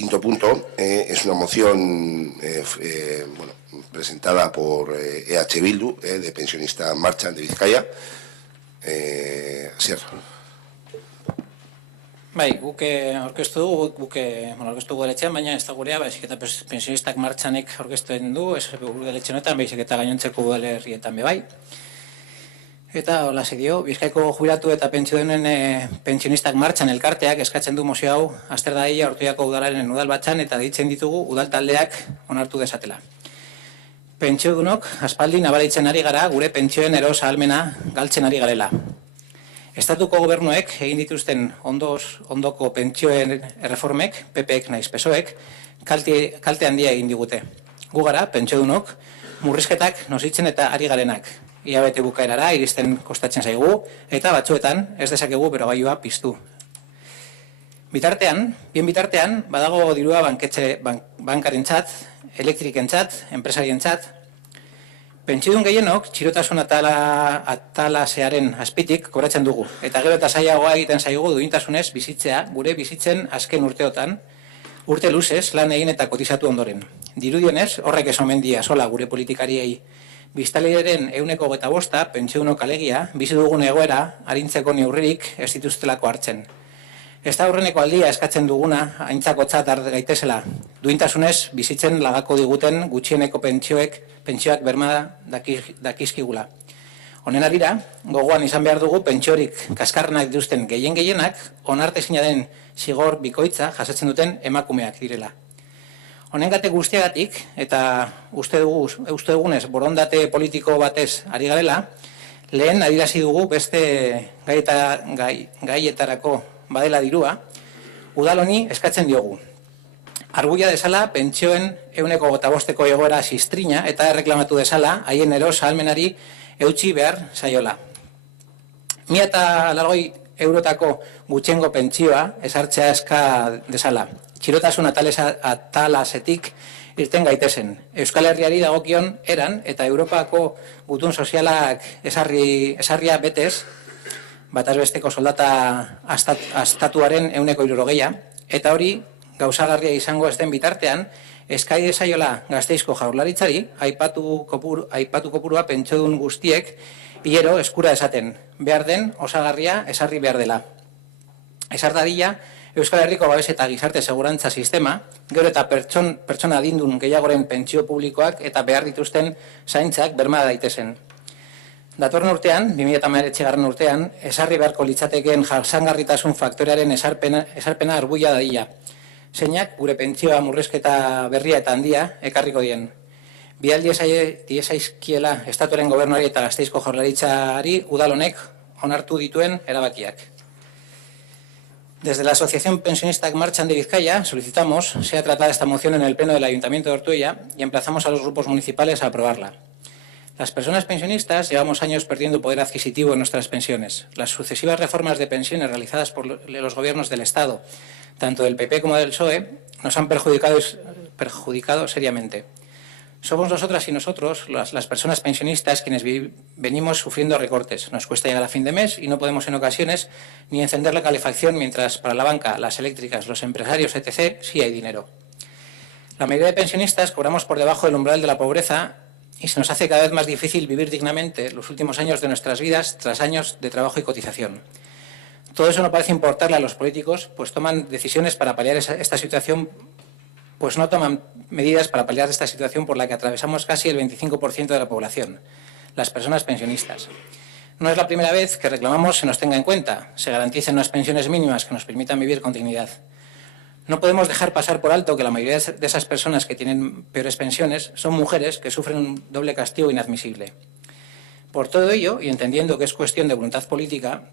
quinto punto es una moción presentada por EH Bildu, de Pensionistas Marchan de Vizcaya. Asier. Bai, guk aurkeztu dugu udaletxean, baina ez da gurea, baizik eta pensionistak martxanek aurkeztuen du, ez udaletxe honetan, baizik eta gainontzeko udalerrietan bebai. Eta hola dio, Bizkaiko jubilatu eta pentsiodunen pensionistak martxan elkarteak eskatzen du mozio hau azter dadila Ortuellako udalaren udal batxan eta deitzen ditugu udal taldeak onartu desatela. Pentsiodunok aspaldi nabaritzen ari gara gure pentsioen eros ahalmena galtzen ari garela. Estatuko gobernuek egin dituzten ondoko pentsioen erreformek, PPek naiz PSOek, kalte handia egin digute. Gu gara, pentsiodunok, murrizketak nositzen eta ari garenak. Iabete bukaerara iristen kostatzen zaigu, eta batzuetan ez dezakegu berogailua piztu. Bien bitartean, badago dirua bankarentzat, elektrikentzat, enpresarientzat. Pentsiodun gehienok, txirotasun atalasearen azpitik kobratzen dugu, eta gero eta zailagoa egiten zaigu duintasunez bizitzea gure bizitzen azken urteotan, urte luzez lan egin eta kotizatu ondoren. Dirudionez, horrek ez omen dia sola gure politikariei. Biztanleren 125 pentsiodunok alegia, bizi dugun egoera, arintzeko neurririk ez dituztelako hartzen. Ez da aurreneko aldia eskatzen duguna, aintzakotzat gaitezela, duintasunez bizitzen lagako diguten gutxieneko pentsioak berma dakizkigula. Honen arira, gogoan izan behar dugu pentsiorik kaskarrenak dituzten gehienak, onartezina den zigor bikoitza jasatzen duten emakumeak direla. Honengatik guztiagatik, eta uste dugunez borondate politiko batez ari garela, lehen adirazi dugu beste gaietarako badela dirua, udal honi eskatzen diogu. Arguia desala pentsioen 125ko egoera sistrina eta erreklamatu desala haien eros ahalmenari eutsi behar saiola. 1.080 eurotako gutxiengo pentsioa ezartzea eska desala. Txirotasun atalasetik irten gaitezen. Euskal Herriari dagokion eran eta Europako gutun sozialak esarria betez, batazbesteko soldata astatuaren 160, eta hori gauzagarria izango ez den bitartean, eskai desaiola Gasteizko Jaurlaritzari, aipatu kopurua pentsiodun guztiek, hilero eskura esaten, behar den osagarria esarri behar dela. Esar dadila, Euskal Herriko babes eta gizarte segurantza sistema, gero eta pertsona adindun gehiagoren pentsio publikoak eta behar dituzten zaintzak berma daitezen. Datorren urtean, 2019 urtean, esarri beharko litzatekeen jasangarritasun faktorearen esarpena arbuia dadila. Zeinak gure pentsioa murrizketa berria eta handia ekarriko dien. Bialdi diesaizkiela estatuaren gobernuari eta Gasteizko Jaurlaritzari udal honek onartu dituen erabakiak. Desde la Asociación Pensionistas Marchan de Vizcaya solicitamos sea tratada esta moción en el Pleno del Ayuntamiento de Ortuella y emplazamos a los grupos municipales a aprobarla. Las personas pensionistas llevamos años perdiendo poder adquisitivo en nuestras pensiones. Las sucesivas reformas de pensiones realizadas por los gobiernos del Estado, tanto del PP como del PSOE, nos han perjudicado seriamente. Somos nosotras y nosotros, las personas pensionistas, quienes venimos sufriendo recortes. Nos cuesta llegar a fin de mes y no podemos en ocasiones ni encender la calefacción, mientras para la banca, las eléctricas, los empresarios, etc., sí hay dinero. La mayoría de pensionistas cobramos por debajo del umbral de la pobreza y se nos hace cada vez más difícil vivir dignamente los últimos años de nuestras vidas tras años de trabajo y cotización. Todo eso no parece importarle a los políticos, pues toman decisiones para paliar esta situación. Pues no toman medidas para paliar esta situación por la que atravesamos casi el 25% de la población, las personas pensionistas. No es la primera vez que reclamamos se nos tenga en cuenta, se garanticen unas pensiones mínimas que nos permitan vivir con dignidad. No podemos dejar pasar por alto que la mayoría de esas personas que tienen peores pensiones son mujeres que sufren un doble castigo inadmisible. Por todo ello, y entendiendo que es cuestión de voluntad política,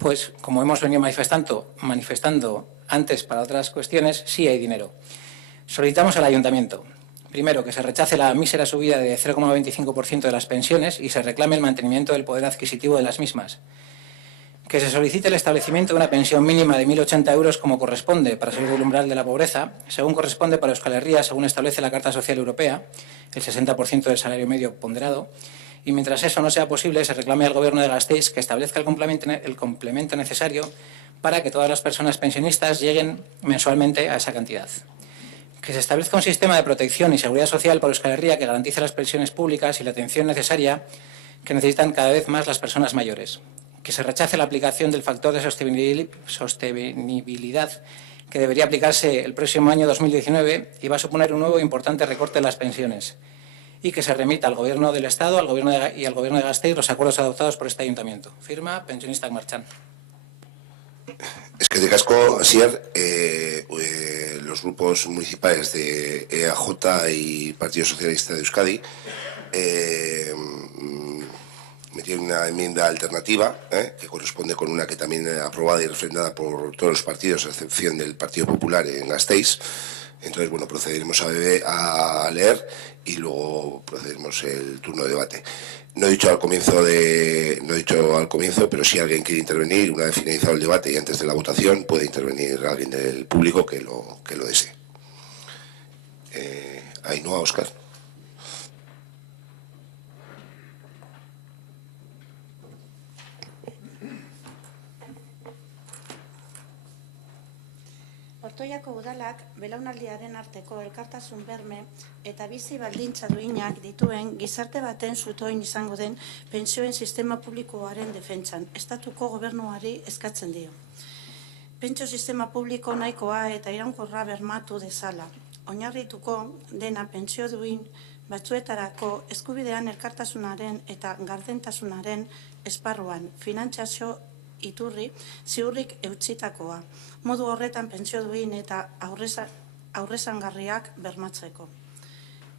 pues como hemos venido manifestando antes para otras cuestiones, sí hay dinero. Solicitamos al Ayuntamiento, primero, que se rechace la mísera subida de 0,25% de las pensiones y se reclame el mantenimiento del poder adquisitivo de las mismas. Que se solicite el establecimiento de una pensión mínima de 1.080 euros como corresponde para salir del umbral de la pobreza, según corresponde para Euskal Herria, según establece la Carta Social Europea, el 60% del salario medio ponderado, y mientras eso no sea posible, se reclame al Gobierno de Gasteiz que establezca el complemento necesario para que todas las personas pensionistas lleguen mensualmente a esa cantidad. Que se establezca un sistema de protección y seguridad social por Euskal Herria que garantice las pensiones públicas y la atención necesaria que necesitan cada vez más las personas mayores. Que se rechace la aplicación del factor de sostenibilidad que debería aplicarse el próximo año 2019 y va a suponer un nuevo importante recorte de las pensiones. Y que se remita al Gobierno del Estado al Gobierno y al Gobierno de Gasteiz los acuerdos adoptados por este Ayuntamiento. Firma Pensionistak Martxan. Es que de casco, Asier, los grupos municipales de EAJ y Partido Socialista de Euskadi metieron una enmienda alternativa que corresponde con una que también aprobada y refrendada por todos los partidos, a excepción del Partido Popular en Gasteiz. Entonces, bueno, procederemos a leer y luego procederemos el turno de debate. No he dicho al comienzo, pero si alguien quiere intervenir, una vez finalizado el debate y antes de la votación, puede intervenir alguien del público que lo desee. Ainhoa, Óscar. Ortoiako udalak belaunaldiaren arteko elkartasun berme eta bizi baldintza duinak dituen gizarte baten zutoin izango den pentsioen sistema publikoaren defentsan, estatuko gobernuari eskatzen dio. Pentsio sistema publiko nahikoa eta iraunkorra bermatu dezala. Oinarrituko dena pentsio duin batzuetarako eskubidean elkartasunaren eta gardentasunaren esparruan, finantzazio iturri ziurrik eutsitakoa, modu horretan pentsio duin eta aurrezangarriak bermatzeko.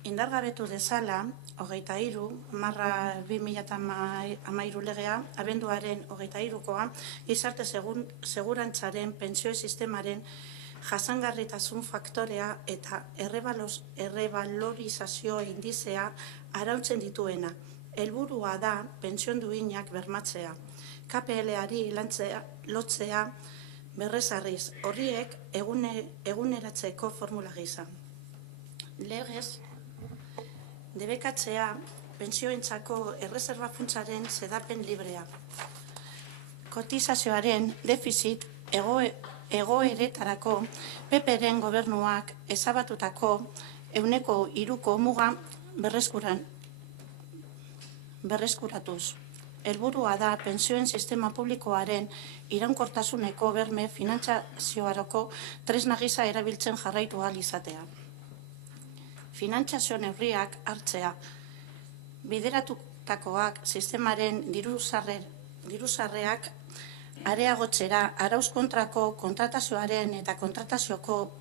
Indargabetu dezala, 23/2013 legea, abenduaren 23koa, gizarte segurantzaren pentsio sistemaren jasangarritasun faktorea eta errebalorizazio indizea arautzen dituena. Helburua da pentsioen duinak bermatzea. KPL-ari lotzea berrezarriz, horriek eguneratzeko formula gisa. Legez, debekatzea pentsioentzako erreserba funtsaren sedapen librea. Kotizazioaren defizit egoeretarako PP-ren gobernuak ezabatutako 3% muga berreskuratuz. Helburua da pentsioen sistema publikoaren iraunkortasuneko berme finantzazioarako tresna gisa erabiltzen jarraitu ahal izatea. Finantzazio neurriak hartzea, bideratutakoak sistemaren diruzarreak areagotzera, arauz kontrako kontratazioaren eta kontratazioko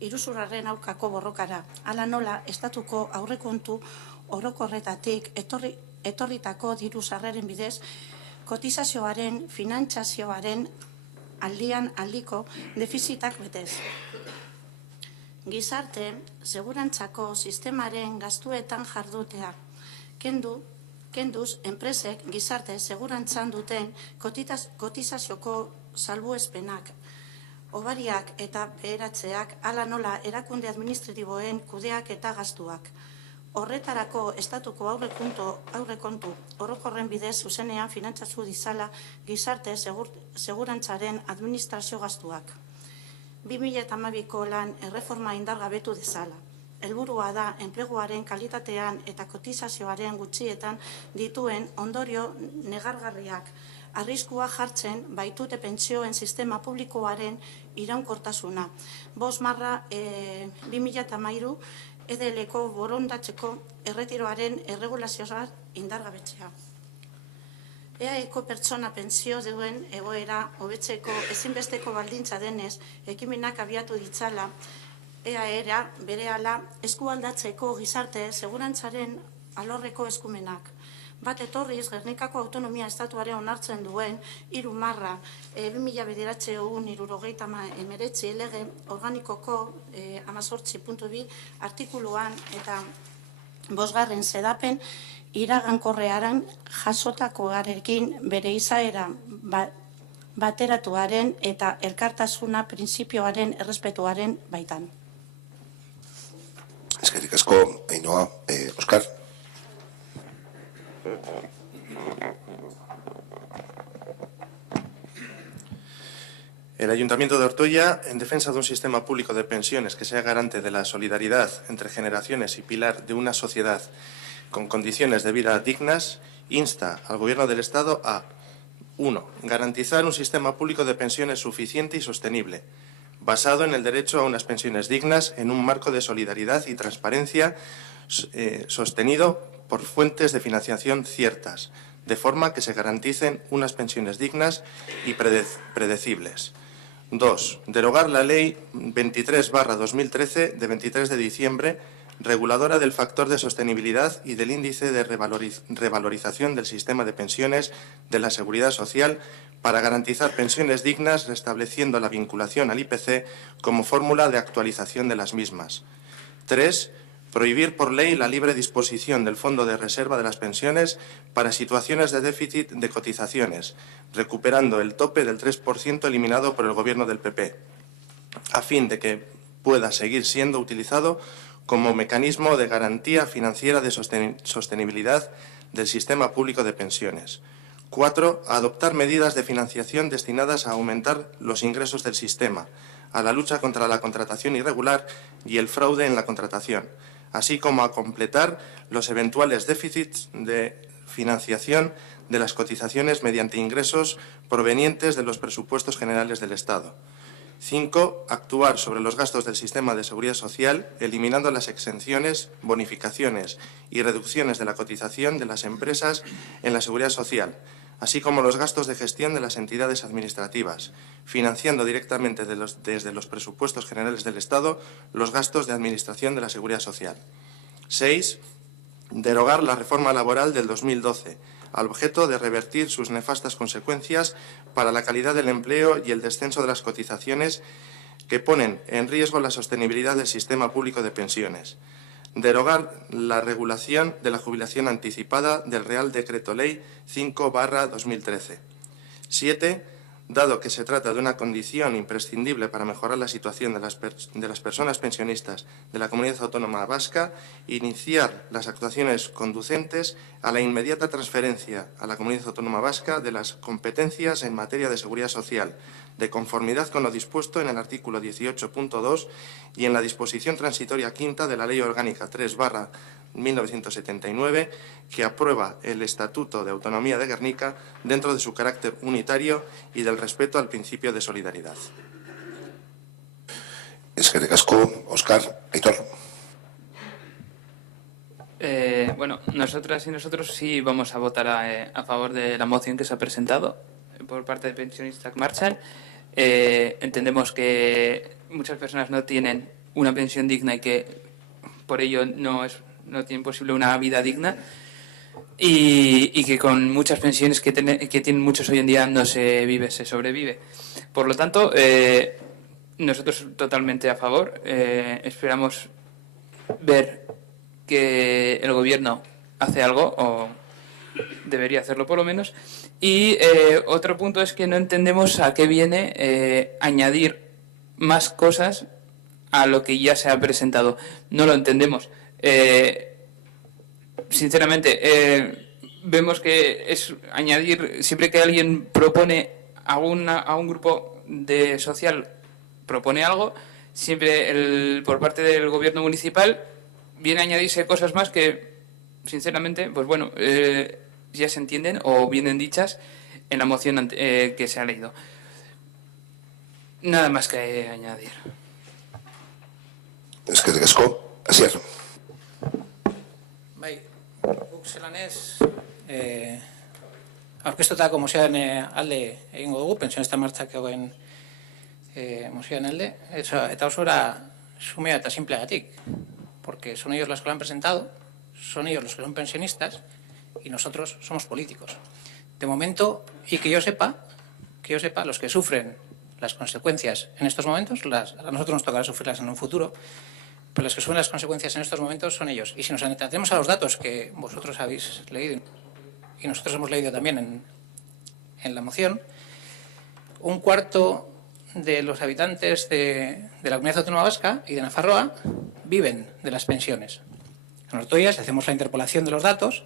iruzurraren aurkako borrokara, hala nola estatuko aurrekontu orokorretatik etorritako diru sarreren bidez, kotizazioaren, finantzazioaren aldiko defizitak betez. Gizarte, segurantzako sistemaren gastuetan jardutea. Kenduz, enpresek gizarte segurantzan duten kotizazioko salbuespenak, hobariak eta beheratzeak, hala nola erakunde administratiboen kudeak eta gastuak. Horretarako estatuko aurrekontu orokorren bidez zuzenean finantzatu dizala gizarte segurantzaren administrazio gastuak. 2012ko lan erreforma indargabetu dezala. Helburua da enpleguaren kalitatean eta kotizazioaren gutxietan dituen ondorio negargarriak arriskua jartzen baitute pentsioen sistema publikoaren iraunkortasuna. 5/2013 EDL-ko borondatzeko erretiroaren erregulazioa indargabetzea. EAeko pertsona pentsio duen egoera hobetzeko ezinbesteko baldintza denez, ekimenak abiatu ditzala, EAera berehala eskualdatzeko gizarte segurantzaren alorreko eskumenak. Bat etorriz, Gernikako autonomia estatuaren onartzen duen 3/2009 lege organikoko 18.2 artikuluan eta 5. Sedapen iragankorrearen jasotakoarekin bere izaera bateratuaren eta elkartasuna printzipioaren errespetuaren baitan. Eskerrik asko, Ainhoa. Óscar. El Ayuntamiento de Ortuella, en defensa de un sistema público de pensiones que sea garante de la solidaridad entre generaciones y pilar de una sociedad con condiciones de vida dignas, insta al Gobierno del Estado a 1. Garantizar un sistema público de pensiones suficiente y sostenible, basado en el derecho a unas pensiones dignas en un marco de solidaridad y transparencia sostenido por fuentes de financiación ciertas, de forma que se garanticen unas pensiones dignas y predecibles. 2. Derogar la Ley 23/2013 de 23 de diciembre, reguladora del factor de sostenibilidad y del índice de revalorización del sistema de pensiones de la Seguridad Social para garantizar pensiones dignas, restableciendo la vinculación al IPC como fórmula de actualización de las mismas. 3. Prohibir por ley la libre disposición del Fondo de Reserva de las Pensiones para situaciones de déficit de cotizaciones, recuperando el tope del 3% eliminado por el Gobierno del PP, a fin de que pueda seguir siendo utilizado como mecanismo de garantía financiera de sostenibilidad del sistema público de pensiones. 4. Adoptar medidas de financiación destinadas a aumentar los ingresos del sistema, a la lucha contra la contratación irregular y el fraude en la contratación, así como a completar los eventuales déficits de financiación de las cotizaciones mediante ingresos provenientes de los presupuestos generales del Estado. 5. Actuar sobre los gastos del sistema de seguridad social, eliminando las exenciones, bonificaciones y reducciones de la cotización de las empresas en la seguridad social, así como los gastos de gestión de las entidades administrativas, financiando directamente desde los presupuestos generales del Estado los gastos de administración de la seguridad social. 6. Derogar la reforma laboral del 2012, al objeto de revertir sus nefastas consecuencias para la calidad del empleo y el descenso de las cotizaciones que ponen en riesgo la sostenibilidad del sistema público de pensiones. Derogar la regulación de la jubilación anticipada del Real Decreto Ley 5/2013. 7. Dado que se trata de una condición imprescindible para mejorar la situación de las personas pensionistas de la Comunidad Autónoma Vasca, iniciar las actuaciones conducentes a la inmediata transferencia a la Comunidad Autónoma Vasca de las competencias en materia de seguridad social, de conformidad con lo dispuesto en el artículo 18.2 y en la disposición transitoria quinta de la Ley Orgánica 3/1979, que aprueba el Estatuto de Autonomía de Gernika dentro de su carácter unitario y del respeto al principio de solidaridad. Eskerrik asko, Óscar. Aitor. Bueno, nosotras y nosotros sí vamos a votar a favor de la moción que se ha presentado por parte de Pensionistak Martxan. Entendemos que muchas personas no tienen una pensión digna y que por ello no tienen posible una vida digna y que con muchas pensiones que tienen muchos hoy en día no se vive, se sobrevive. Por lo tanto, nosotros totalmente a favor. Esperamos ver que el Gobierno hace algo, o debería hacerlo por lo menos. Y otro punto es que no entendemos a qué viene añadir más cosas a lo que ya se ha presentado. No lo entendemos. Sinceramente, vemos que es añadir, siempre que alguien propone a un grupo de social, propone algo, siempre por parte del Gobierno municipal viene a añadirse cosas más que, sinceramente, pues bueno, ya se entienden o vienen dichas en la moción que se ha leído. Nada más que añadir. Eskerrik asko. Asier. Bai, guk zelan ez, aurkeztutako mozioaren alde egingo dugu, Pentsionista Martxak egin mozioaren alde, eta oso era sumea eta simpleagatik, porque son ellos los que lo han presentado, son ellos los que son pensionistas y nosotros somos políticos. De momento, y que yo sepa, los que sufren las consecuencias en estos momentos, a nosotros nos tocará sufrirlas en un futuro, pero los que sufren las consecuencias en estos momentos son ellos. Y si nos atendemos a los datos que vosotros habéis leído y nosotros hemos leído también en la moción, un cuarto de los habitantes de la Comunidad Autónoma Vasca y de Nafarroa viven de las pensiones. En Ortuella, si hacemos la interpolación de los datos,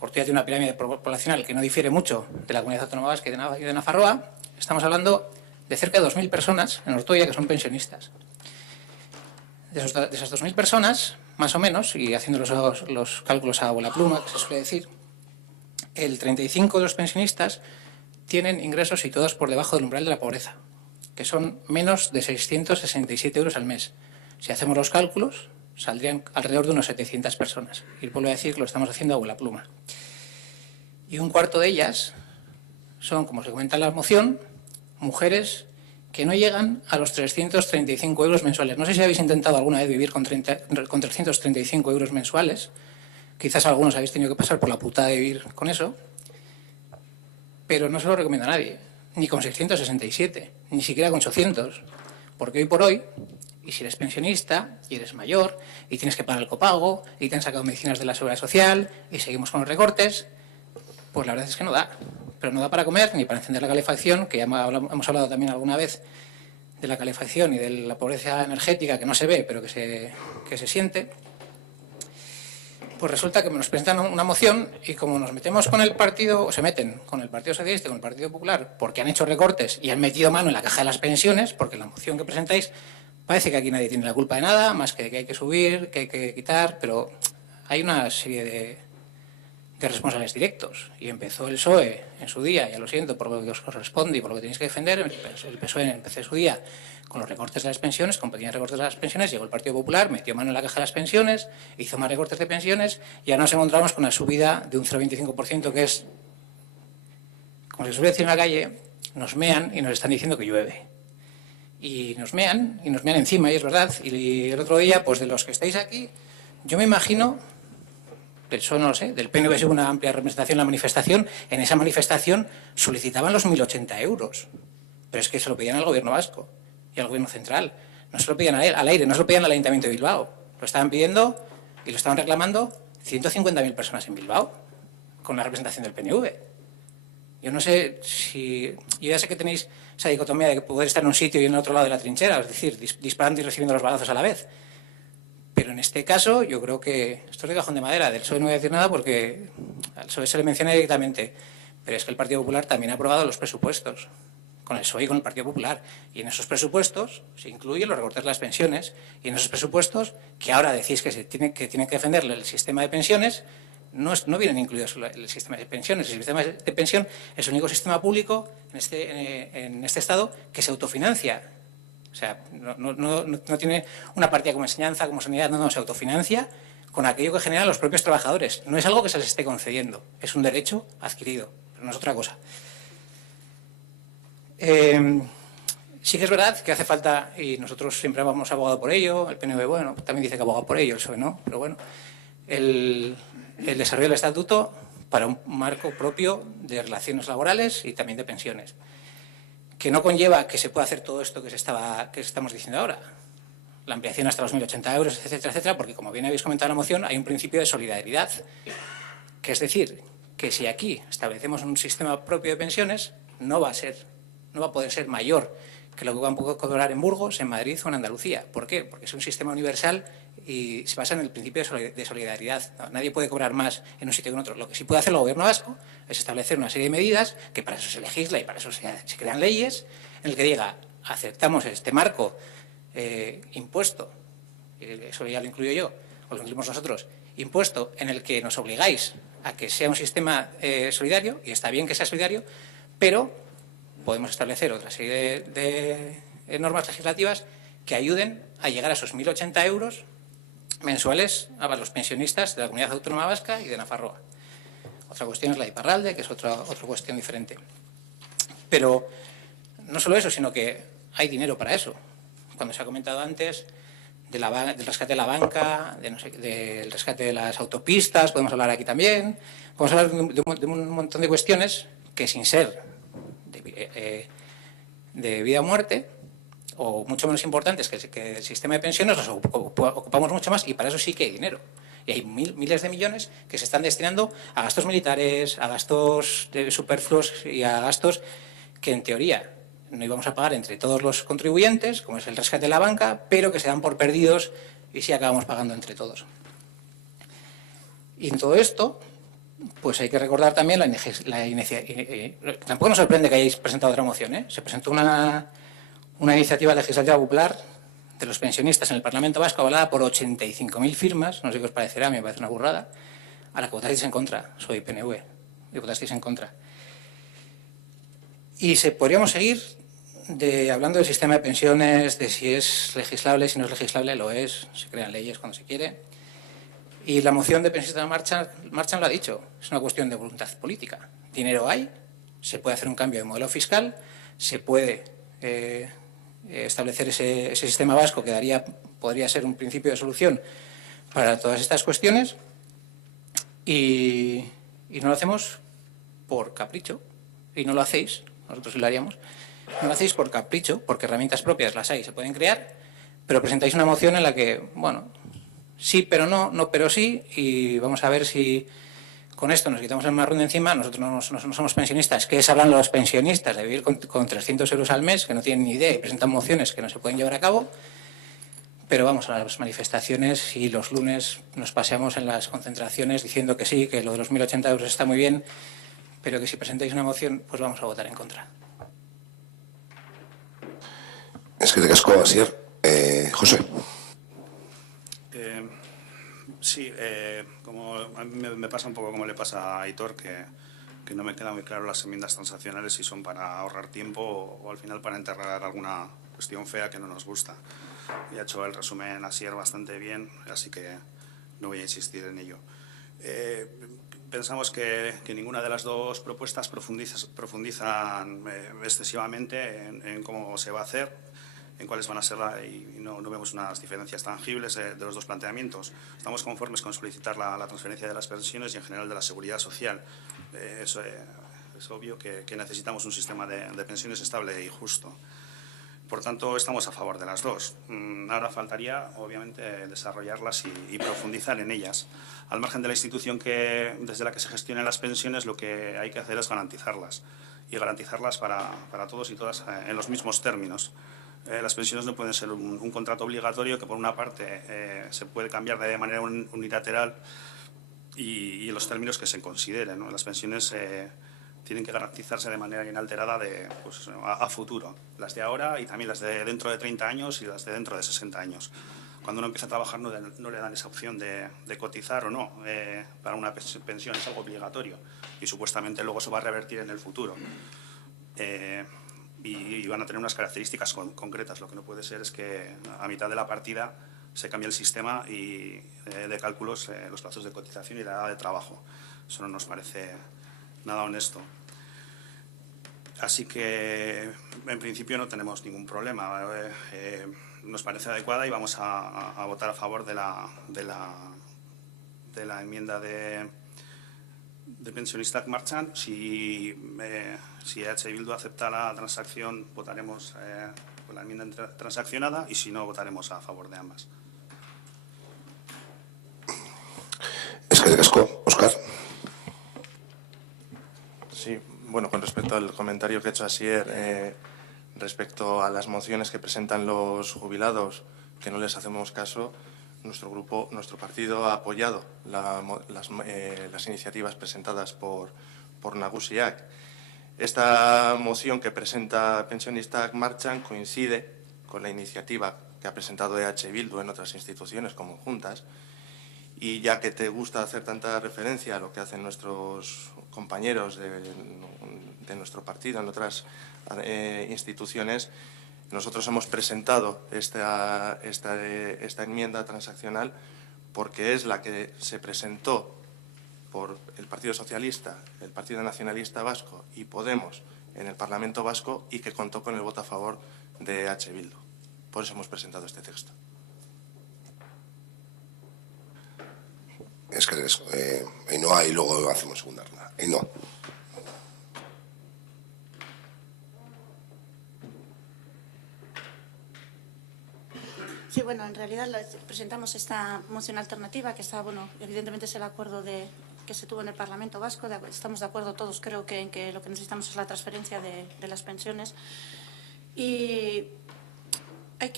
Ortuella tiene una pirámide poblacional que no difiere mucho de la Comunidad Autónoma Vasca y de Nafarroa, estamos hablando de cerca de 2.000 personas en Ortuella que son pensionistas. De esas 2.000 personas, más o menos, y haciendo los cálculos a bola pluma, que se suele decir, el 35% de los pensionistas tienen ingresos situados por debajo del umbral de la pobreza, que son menos de 667 euros al mes. Si hacemos los cálculos, saldrían alrededor de unas 700 personas. Y vuelvo a decir que lo estamos haciendo a bola pluma. Y un cuarto de ellas son, como se comenta en la moción, mujeres que no llegan a los 335 euros mensuales. No sé si habéis intentado alguna vez vivir con 335 euros mensuales. Quizás algunos habéis tenido que pasar por la putada de vivir con eso. Pero no se lo recomiendo a nadie. Ni con 667, ni siquiera con 800. Porque hoy por hoy, y si eres pensionista, y eres mayor, y tienes que pagar el copago, y te han sacado medicinas de la Seguridad Social, y seguimos con los recortes, pues la verdad es que no da. Pero no da para comer ni para encender la calefacción, que ya hemos hablado también alguna vez de la calefacción y de la pobreza energética que no se ve, pero que se siente. Pues resulta que nos presentan una moción y como nos metemos con el partido, o se meten con el Partido Socialista y con el Partido Popular, porque han hecho recortes y han metido mano en la caja de las pensiones, porque la moción que presentáis parece que aquí nadie tiene la culpa de nada, más que hay que subir, que hay que quitar, pero hay una serie de responsables directos. Y empezó el PSOE en su día, ya lo siento por lo que os corresponde y por lo que tenéis que defender, el PSOE empezó en su día con los recortes de las pensiones, con pequeños recortes de las pensiones, llegó el Partido Popular, metió mano en la caja de las pensiones, hizo más recortes de pensiones y ahora nos encontramos con una subida de un 0,25% que es, como se suele decir en la calle, nos mean y nos están diciendo que llueve. Y nos mean encima, y es verdad. Y el otro día, pues de los que estáis aquí, yo me imagino, eso no lo sé, del PNV hubo una amplia representación en la manifestación, en esa manifestación solicitaban los 1.080 euros. Pero es que se lo pedían al gobierno vasco y al gobierno central. No se lo pedían al aire, no se lo pedían al Ayuntamiento de Bilbao. Lo estaban pidiendo y lo estaban reclamando 150.000 personas en Bilbao, con la representación del PNV. Yo no sé si... Yo ya sé que tenéis esa dicotomía de poder estar en un sitio y en el otro lado de la trinchera, es decir, disparando y recibiendo los balazos a la vez. Pero en este caso, yo creo que esto es de cajón de madera. Del PSOE no voy a decir nada porque al PSOE se le menciona directamente. Pero es que el Partido Popular también ha aprobado los presupuestos, con el PSOE y con el Partido Popular. Y en esos presupuestos se incluyen los recortes de las pensiones. Y en esos presupuestos, que ahora decís que tienen que defender el sistema de pensiones, no vienen incluidos el sistema de pensiones. El sistema de pensión es el único sistema público en este Estado que se autofinancia. O sea, no tiene una partida como enseñanza, como sanidad, no, se autofinancia con aquello que generan los propios trabajadores. No es algo que se les esté concediendo, es un derecho adquirido, pero no es otra cosa. Sí que es verdad que hace falta, y nosotros siempre hemos abogado por ello, el PNV, bueno, también dice que ha abogado por ello, el PSOE no, pero bueno, el desarrollo del estatuto para un marco propio de relaciones laborales y también de pensiones, que no conlleva que se pueda hacer todo esto que estamos diciendo ahora, la ampliación hasta los 1.080 euros, etcétera, etcétera, porque como bien habéis comentado en la moción, hay un principio de solidaridad, que es decir, que si aquí establecemos un sistema propio de pensiones, no va a poder ser mayor que lo que van a cobrar en Burgos, en Madrid o en Andalucía. ¿Por qué? Porque es un sistema universal y se basa en el principio de solidaridad. No, nadie puede cobrar más en un sitio que en otro. Lo que sí puede hacer el gobierno vasco es establecer una serie de medidas, que para eso se legisla y para eso se crean leyes, en el que diga, aceptamos este marco impuesto, eso ya lo incluyo yo, o lo incluimos nosotros, impuesto en el que nos obligáis a que sea un sistema solidario, y está bien que sea solidario, pero podemos establecer otra serie de normas legislativas que ayuden a llegar a esos 1.080 euros mensuales a los pensionistas de la Comunidad Autónoma Vasca y de Nafarroa. Otra cuestión es la de Iparralde, que es otra cuestión diferente. Pero no solo eso, sino que hay dinero para eso. Cuando se ha comentado antes del rescate de la banca, del rescate de las autopistas, podemos hablar aquí también. Podemos hablar de un montón de cuestiones que, sin ser de vida o muerte, o mucho menos importantes que el sistema de pensiones, nos ocupamos mucho más, y para eso sí que hay dinero. Y hay miles de millones que se están destinando a gastos militares, a gastos superfluos y a gastos que en teoría no íbamos a pagar entre todos los contribuyentes, como es el rescate de la banca, pero que se dan por perdidos y sí acabamos pagando entre todos. Y en todo esto, pues hay que recordar también tampoco nos sorprende que hayáis presentado otra moción, ¿eh? Se presentó una iniciativa legislativa popular de los pensionistas en el Parlamento Vasco avalada por 85.000 firmas, no sé qué os parecerá, me parece una burrada, a la que votasteis en contra. Soy PNV y votasteis en contra. Y podríamos seguir hablando del sistema de pensiones, de si es legislable, si no es legislable, lo es, se crean leyes cuando se quiere. Y la moción de pensionistas Marchant lo ha dicho, es una cuestión de voluntad política. Dinero hay, se puede hacer un cambio de modelo fiscal, se puede establecer ese sistema vasco que podría ser un principio de solución para todas estas cuestiones y no lo hacemos por capricho y no lo hacéis, nosotros sí lo haríamos, no lo hacéis por capricho, porque herramientas propias las hay, se pueden crear, pero presentáis una moción en la que, bueno, sí pero no, no pero sí, y vamos a ver si con esto nos quitamos el marrón de encima. Nosotros no somos pensionistas. ¿Qué hablan los pensionistas? De vivir con 300 euros al mes, que no tienen ni idea y presentan mociones que no se pueden llevar a cabo. Pero vamos a las manifestaciones y los lunes nos paseamos en las concentraciones diciendo que sí, que lo de los 1.080 euros está muy bien, pero que si presentáis una moción, pues vamos a votar en contra. Es que te casco, Asier. José. Sí, como a mí me pasa un poco como le pasa a Aitor, que no me queda muy claro las enmiendas transaccionales si son para ahorrar tiempo o al final para enterrar alguna cuestión fea que no nos gusta. Ya he hecho el resumen Asier bastante bien, así que no voy a insistir en ello. Pensamos que ninguna de las dos propuestas profundizan excesivamente en cómo se va a hacer, en cuáles van a ser y no vemos unas diferencias tangibles de los dos planteamientos. Estamos conformes con solicitar la transferencia de las pensiones y en general de la seguridad social. Eso es obvio que necesitamos un sistema de pensiones estable y justo. Por tanto, estamos a favor de las dos. Ahora faltaría, obviamente, desarrollarlas y profundizar en ellas. Al margen de la institución desde la que se gestionen las pensiones, lo que hay que hacer es garantizarlas. Y garantizarlas para todos y todas en los mismos términos. Las pensiones no pueden ser un contrato obligatorio que, por una parte, se puede cambiar de manera unilateral y en los términos que se consideren, ¿no? Las pensiones tienen que garantizarse de manera inalterada a futuro. Las de ahora y también las de dentro de 30 años y las de dentro de 60 años. Cuando uno empieza a trabajar no le dan esa opción de cotizar o no para una pensión, es algo obligatorio y supuestamente luego se va a revertir en el futuro. Y van a tener unas características concretas. Lo que no puede ser es que a mitad de la partida se cambie el sistema de cálculos, los plazos de cotización y la edad de trabajo. Eso no nos parece nada honesto. Así que, en principio, no tenemos ningún problema. Nos parece adecuada y vamos a votar a favor de la enmienda de pensionistas Marchant. Si EH Bildu acepta la transacción, votaremos por la enmienda transaccionada y si no, votaremos a favor de ambas. Es que te casco, Óscar. Sí, bueno, con respecto al comentario que ha hecho Asier, respecto a las mociones que presentan los jubilados, que no les hacemos caso, nuestro partido ha apoyado las iniciativas presentadas por Nagusiak. Esta moción que presenta Pensionistak Marchant coincide con la iniciativa que ha presentado EH Bildu en otras instituciones como juntas, y ya que te gusta hacer tanta referencia a lo que hacen nuestros compañeros de nuestro partido en otras instituciones, nosotros hemos presentado esta enmienda transaccional porque es la que se presentó por el Partido Socialista, el Partido Nacionalista Vasco y Podemos en el Parlamento Vasco y que contó con el voto a favor de EH Bildu. Por eso hemos presentado este texto. Es que Ainhoa y luego hacemos segunda ronda. Ainhoa. Sí, bueno, en realidad presentamos esta moción alternativa que está, bueno, evidentemente es el acuerdo que se tuvo en el Parlamento Vasco. Estamos de acuerdo todos, creo que en que lo que necesitamos es la transferencia de las pensiones. Y creo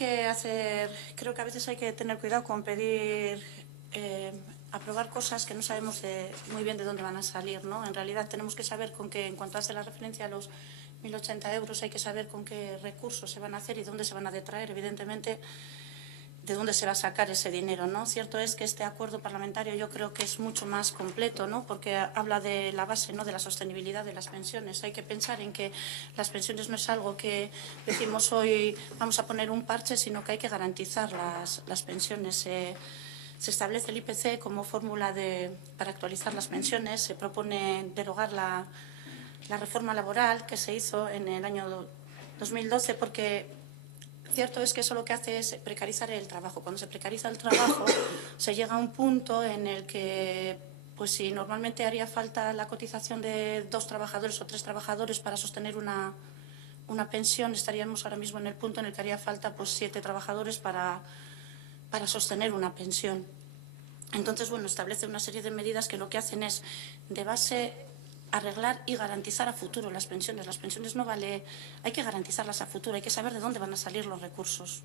que a veces hay que tener cuidado con pedir aprobar cosas que no sabemos muy bien de dónde van a salir, ¿no? En realidad tenemos que saber con qué, en cuanto hace la referencia a los 1.080 euros, hay que saber con qué recursos se van a hacer y dónde se van a detraer, evidentemente, de dónde se va a sacar ese dinero, ¿no? Cierto es que este acuerdo parlamentario yo creo que es mucho más completo, ¿no? Porque habla de la base, ¿no?, de la sostenibilidad de las pensiones. Hay que pensar en que las pensiones no es algo que decimos hoy vamos a poner un parche, sino que hay que garantizar las pensiones. Se establece el IPC como fórmula para actualizar las pensiones. Se propone derogar la reforma laboral que se hizo en el año 2012 porque cierto es que eso lo que hace es precarizar el trabajo. Cuando se precariza el trabajo se llega a un punto en el que, pues si normalmente haría falta la cotización de 2 trabajadores o 3 trabajadores para sostener una pensión, estaríamos ahora mismo en el punto en el que haría falta pues 7 trabajadores para sostener una pensión. Entonces, bueno, establece una serie de medidas que lo que hacen es, de base, arreglar y garantizar a futuro las pensiones. Las pensiones no vale, hay que garantizarlas a futuro, hay que saber de dónde van a salir los recursos.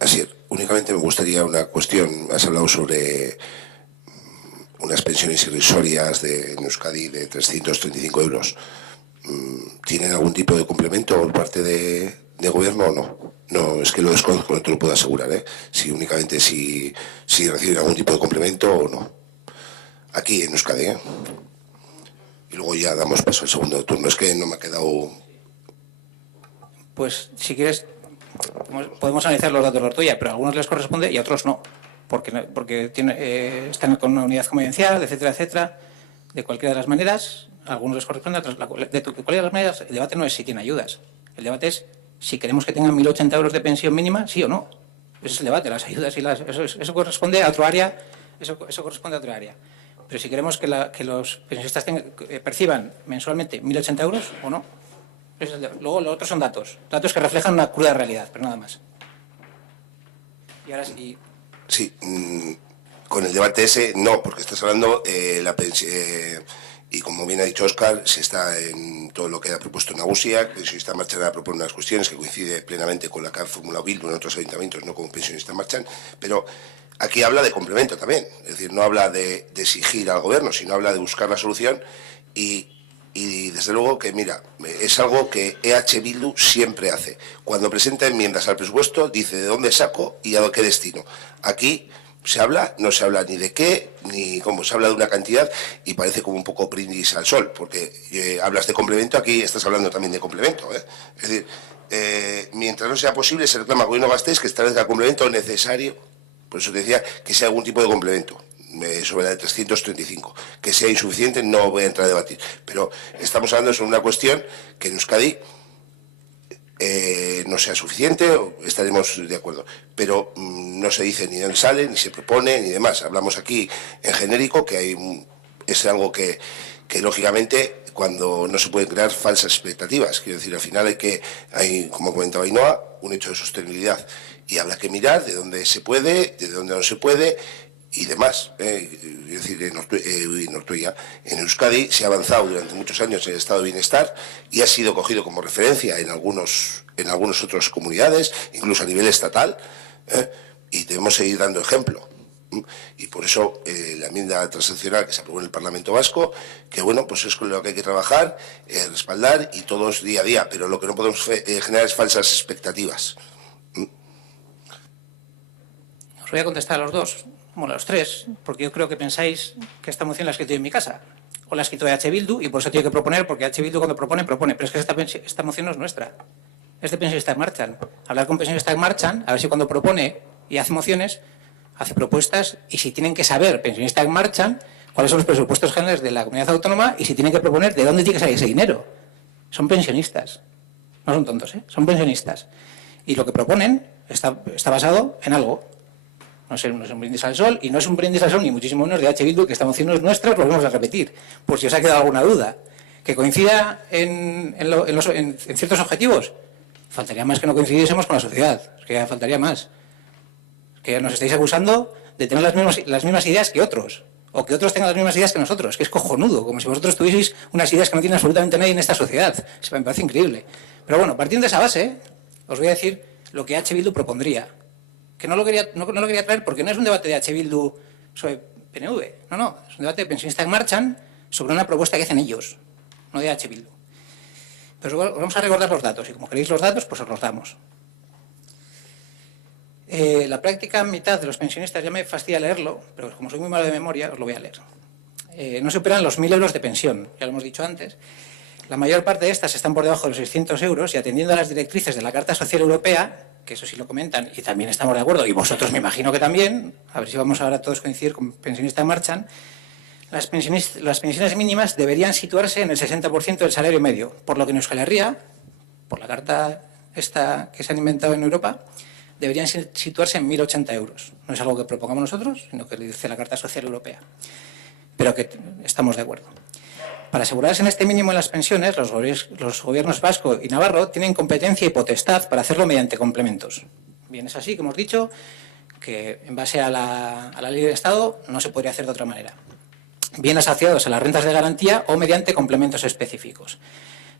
Asier, únicamente me gustaría una cuestión. Has hablado sobre unas pensiones irrisorias en Euskadi de 335 euros. ¿Tienen algún tipo de complemento por parte de gobierno o no? No, es que lo desconozco, no te lo puedo asegurar, ¿eh? Si únicamente si reciben algún tipo de complemento o no. Aquí en Euskadi, ¿eh? Y luego ya damos paso al segundo turno. Es que no me ha quedado... Pues si quieres, podemos analizar los datos de la ortoya, pero a algunos les corresponde y a otros no, porque están con una unidad convivencial, etcétera, etcétera. De cualquiera de las maneras, a algunos les corresponde, a otros. De cualquiera de las maneras, el debate no es si tiene ayudas. El debate es si queremos que tengan 1.080 euros de pensión mínima, sí o no. Ese es el debate, las ayudas y eso corresponde a otro área. Eso corresponde a otra área. Pero si queremos que los pensionistas perciban mensualmente 1.080 euros o no. Luego lo otro son datos que reflejan una cruda realidad, pero nada más. Y ahora sí. Sí, con el debate ese no, porque estás hablando la pensión, y como bien ha dicho Óscar, se está en todo lo que ha propuesto Nagusia. El Pensionista Marchan a proponer unas cuestiones que coincide plenamente con la que ha formulado Bildu en otros ayuntamientos, no como Pensionista Marchan, pero aquí habla de complemento también, es decir, no habla de exigir al gobierno, sino habla de buscar la solución y desde luego que, mira, es algo que EH Bildu siempre hace. Cuando presenta enmiendas al presupuesto, dice de dónde saco y a qué destino. Aquí no se habla ni de qué, ni cómo, se habla de una cantidad y parece como un poco brindis al sol, porque hablas de complemento, aquí estás hablando también de complemento, ¿eh? Es decir, mientras no sea posible, se reclama al gobierno Gasteiz que establezca complemento necesario, por eso te decía que sea algún tipo de complemento. Sobre la de 335, que sea insuficiente no voy a entrar a debatir, pero estamos hablando sobre una cuestión que en Euskadi no sea suficiente, estaremos de acuerdo, pero no se dice ni dónde sale, ni se propone, ni demás. Hablamos aquí en genérico, que es algo que lógicamente cuando no se pueden crear falsas expectativas, quiero decir, al final hay, como comentaba Ainhoa, un hecho de sostenibilidad y habrá que mirar de dónde se puede, de dónde no se puede y demás. Es decir, en Euskadi se ha avanzado durante muchos años en el estado de bienestar y ha sido cogido como referencia en algunas otras comunidades, incluso a nivel estatal, y debemos seguir dando ejemplo. Y por eso la enmienda transaccional que se aprobó en el Parlamento Vasco, que bueno, pues es con lo que hay que trabajar, respaldar y todos día a día, pero lo que no podemos generar es falsas expectativas. Os voy a contestar a los dos. Bueno, los tres, porque yo creo que pensáis que esta moción la he escrito en mi casa, o la ha escrito EH Bildu, y por eso tiene que proponer, porque EH Bildu cuando propone, pero es que esta moción no es nuestra, es de Pensionistas Marchan. Hablar con Pensionistas Marchan, a ver si cuando propone y hace mociones, hace propuestas, y si tienen que saber Pensionistas Marchan cuáles son los presupuestos generales de la comunidad autónoma, y si tienen que proponer de dónde tiene que salir ese dinero. Son pensionistas, no son tontos, son pensionistas. Y lo que proponen está basado en algo. No es un brindis al sol, y no es un brindis al sol ni muchísimo menos de EH Bildu, que esta moción no es nuestra, lo vamos a repetir, por si os ha quedado alguna duda. Que coincida en ciertos objetivos, faltaría más que no coincidiésemos con la sociedad, es que ya faltaría más. Es que nos estáis acusando de tener las mismas ideas que otros, o que otros tengan las mismas ideas que nosotros, que es cojonudo, como si vosotros tuvieseis unas ideas que no tiene absolutamente nadie en esta sociedad. Me parece increíble. Pero bueno, partiendo de esa base, os voy a decir lo que H. Bildu propondría. Que no lo quería traer porque no es un debate de H. Bildu sobre PNV. No, es un debate de pensionistas que marchan sobre una propuesta que hacen ellos, no de H. Bildu. Pero os vamos a recordar los datos y como queréis los datos, pues os los damos. La práctica mitad de los pensionistas, ya me fastidia leerlo, pero como soy muy malo de memoria, os lo voy a leer. No superan los 1.000 euros de pensión, ya lo hemos dicho antes. La mayor parte de estas están por debajo de los 600 euros y atendiendo a las directrices de la Carta Social Europea, que eso sí lo comentan y también estamos de acuerdo, y vosotros me imagino que también, a ver si vamos ahora todos a coincidir con pensionistas en marcha, las pensiones mínimas deberían situarse en el 60% del salario medio, por lo que en Euskal Herria, por la carta esta que se han inventado en Europa, deberían situarse en 1.080 euros. No es algo que propongamos nosotros, sino que lo dice la Carta Social Europea, pero que estamos de acuerdo. Para asegurarse en este mínimo en las pensiones, los gobiernos vasco y navarro tienen competencia y potestad para hacerlo mediante complementos. Bien, es así que hemos dicho que en base a la ley del Estado no se podría hacer de otra manera. Bien asociados a las rentas de garantía o mediante complementos específicos.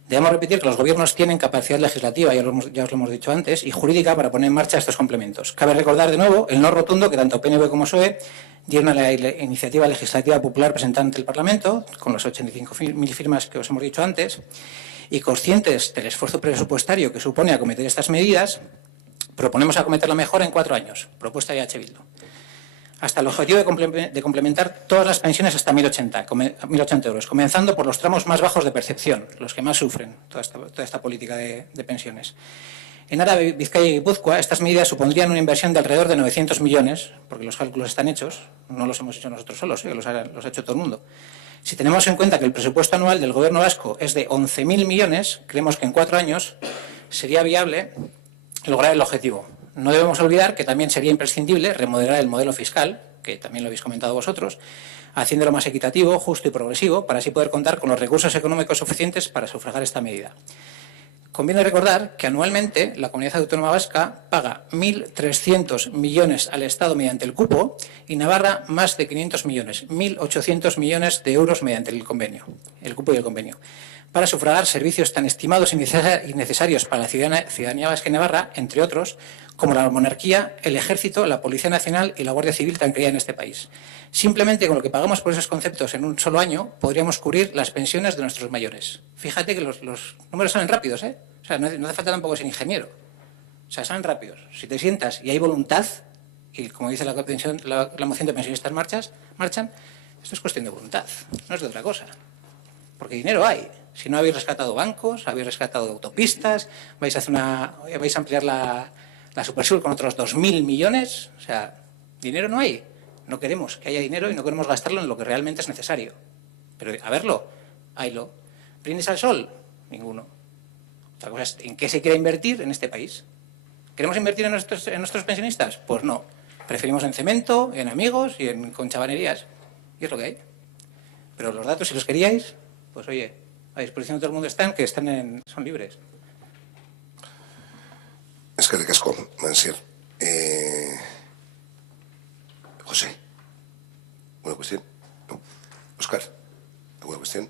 Debemos repetir que los gobiernos tienen capacidad legislativa, ya os lo hemos dicho antes, y jurídica para poner en marcha estos complementos. Cabe recordar de nuevo el no rotundo que tanto PNV como PSOE dieron a la iniciativa legislativa popular presentada ante el Parlamento, con las 85.000 firmas que os hemos dicho antes, y conscientes del esfuerzo presupuestario que supone acometer estas medidas, proponemos acometerla mejor en 4 años, propuesta de H. Bildu. Hasta el objetivo de complementar todas las pensiones hasta 1.080 euros, comenzando por los tramos más bajos de percepción, los que más sufren toda esta política de pensiones. En Araba, Vizcaya y Guipúzcoa, estas medidas supondrían una inversión de alrededor de 900 millones, porque los cálculos están hechos, no los hemos hecho nosotros solos, los ha hecho todo el mundo. Si tenemos en cuenta que el presupuesto anual del Gobierno vasco es de 11.000 millones, creemos que en 4 años sería viable lograr el objetivo. No debemos olvidar que también sería imprescindible remodelar el modelo fiscal, que también lo habéis comentado vosotros, haciéndolo más equitativo, justo y progresivo, para así poder contar con los recursos económicos suficientes para sufragar esta medida. Conviene recordar que anualmente la Comunidad Autónoma Vasca paga 1.300 millones al Estado mediante el cupo y Navarra más de 500 millones, 1.800 millones de euros mediante el convenio, el cupo y el convenio, para sufragar servicios tan estimados y necesarios para la ciudadanía vasca y navarra, entre otros, como la monarquía, el ejército, la Policía Nacional y la Guardia Civil tan querida en este país. Simplemente con lo que pagamos por esos conceptos en un solo año, podríamos cubrir las pensiones de nuestros mayores. Fíjate que los números salen rápidos, ¿eh? O sea, no hace falta tampoco ser ingeniero. O sea, salen rápidos. Si te sientas y hay voluntad, y como dice la moción de pensionistas marchan, esto es cuestión de voluntad, no es de otra cosa. Porque dinero hay. Si no habéis rescatado bancos, habéis rescatado autopistas, vais a ampliar la Supersur con otros 2.000 millones, o sea, dinero no hay. No queremos que haya dinero y no queremos gastarlo en lo que realmente es necesario. Pero a verlo, haylo. ¿Brindis al sol? Ninguno. Otra cosa es en qué se quiere invertir en este país. ¿Queremos invertir en nuestros pensionistas? Pues no. Preferimos en cemento, en amigos y en conchabanerías. Y es lo que hay. Pero los datos, si los queríais, pues oye, a disposición de todo el mundo son libres. Es que ricasco, Mansier. José, ¿alguna cuestión? ¿No? Óscar, ¿alguna cuestión?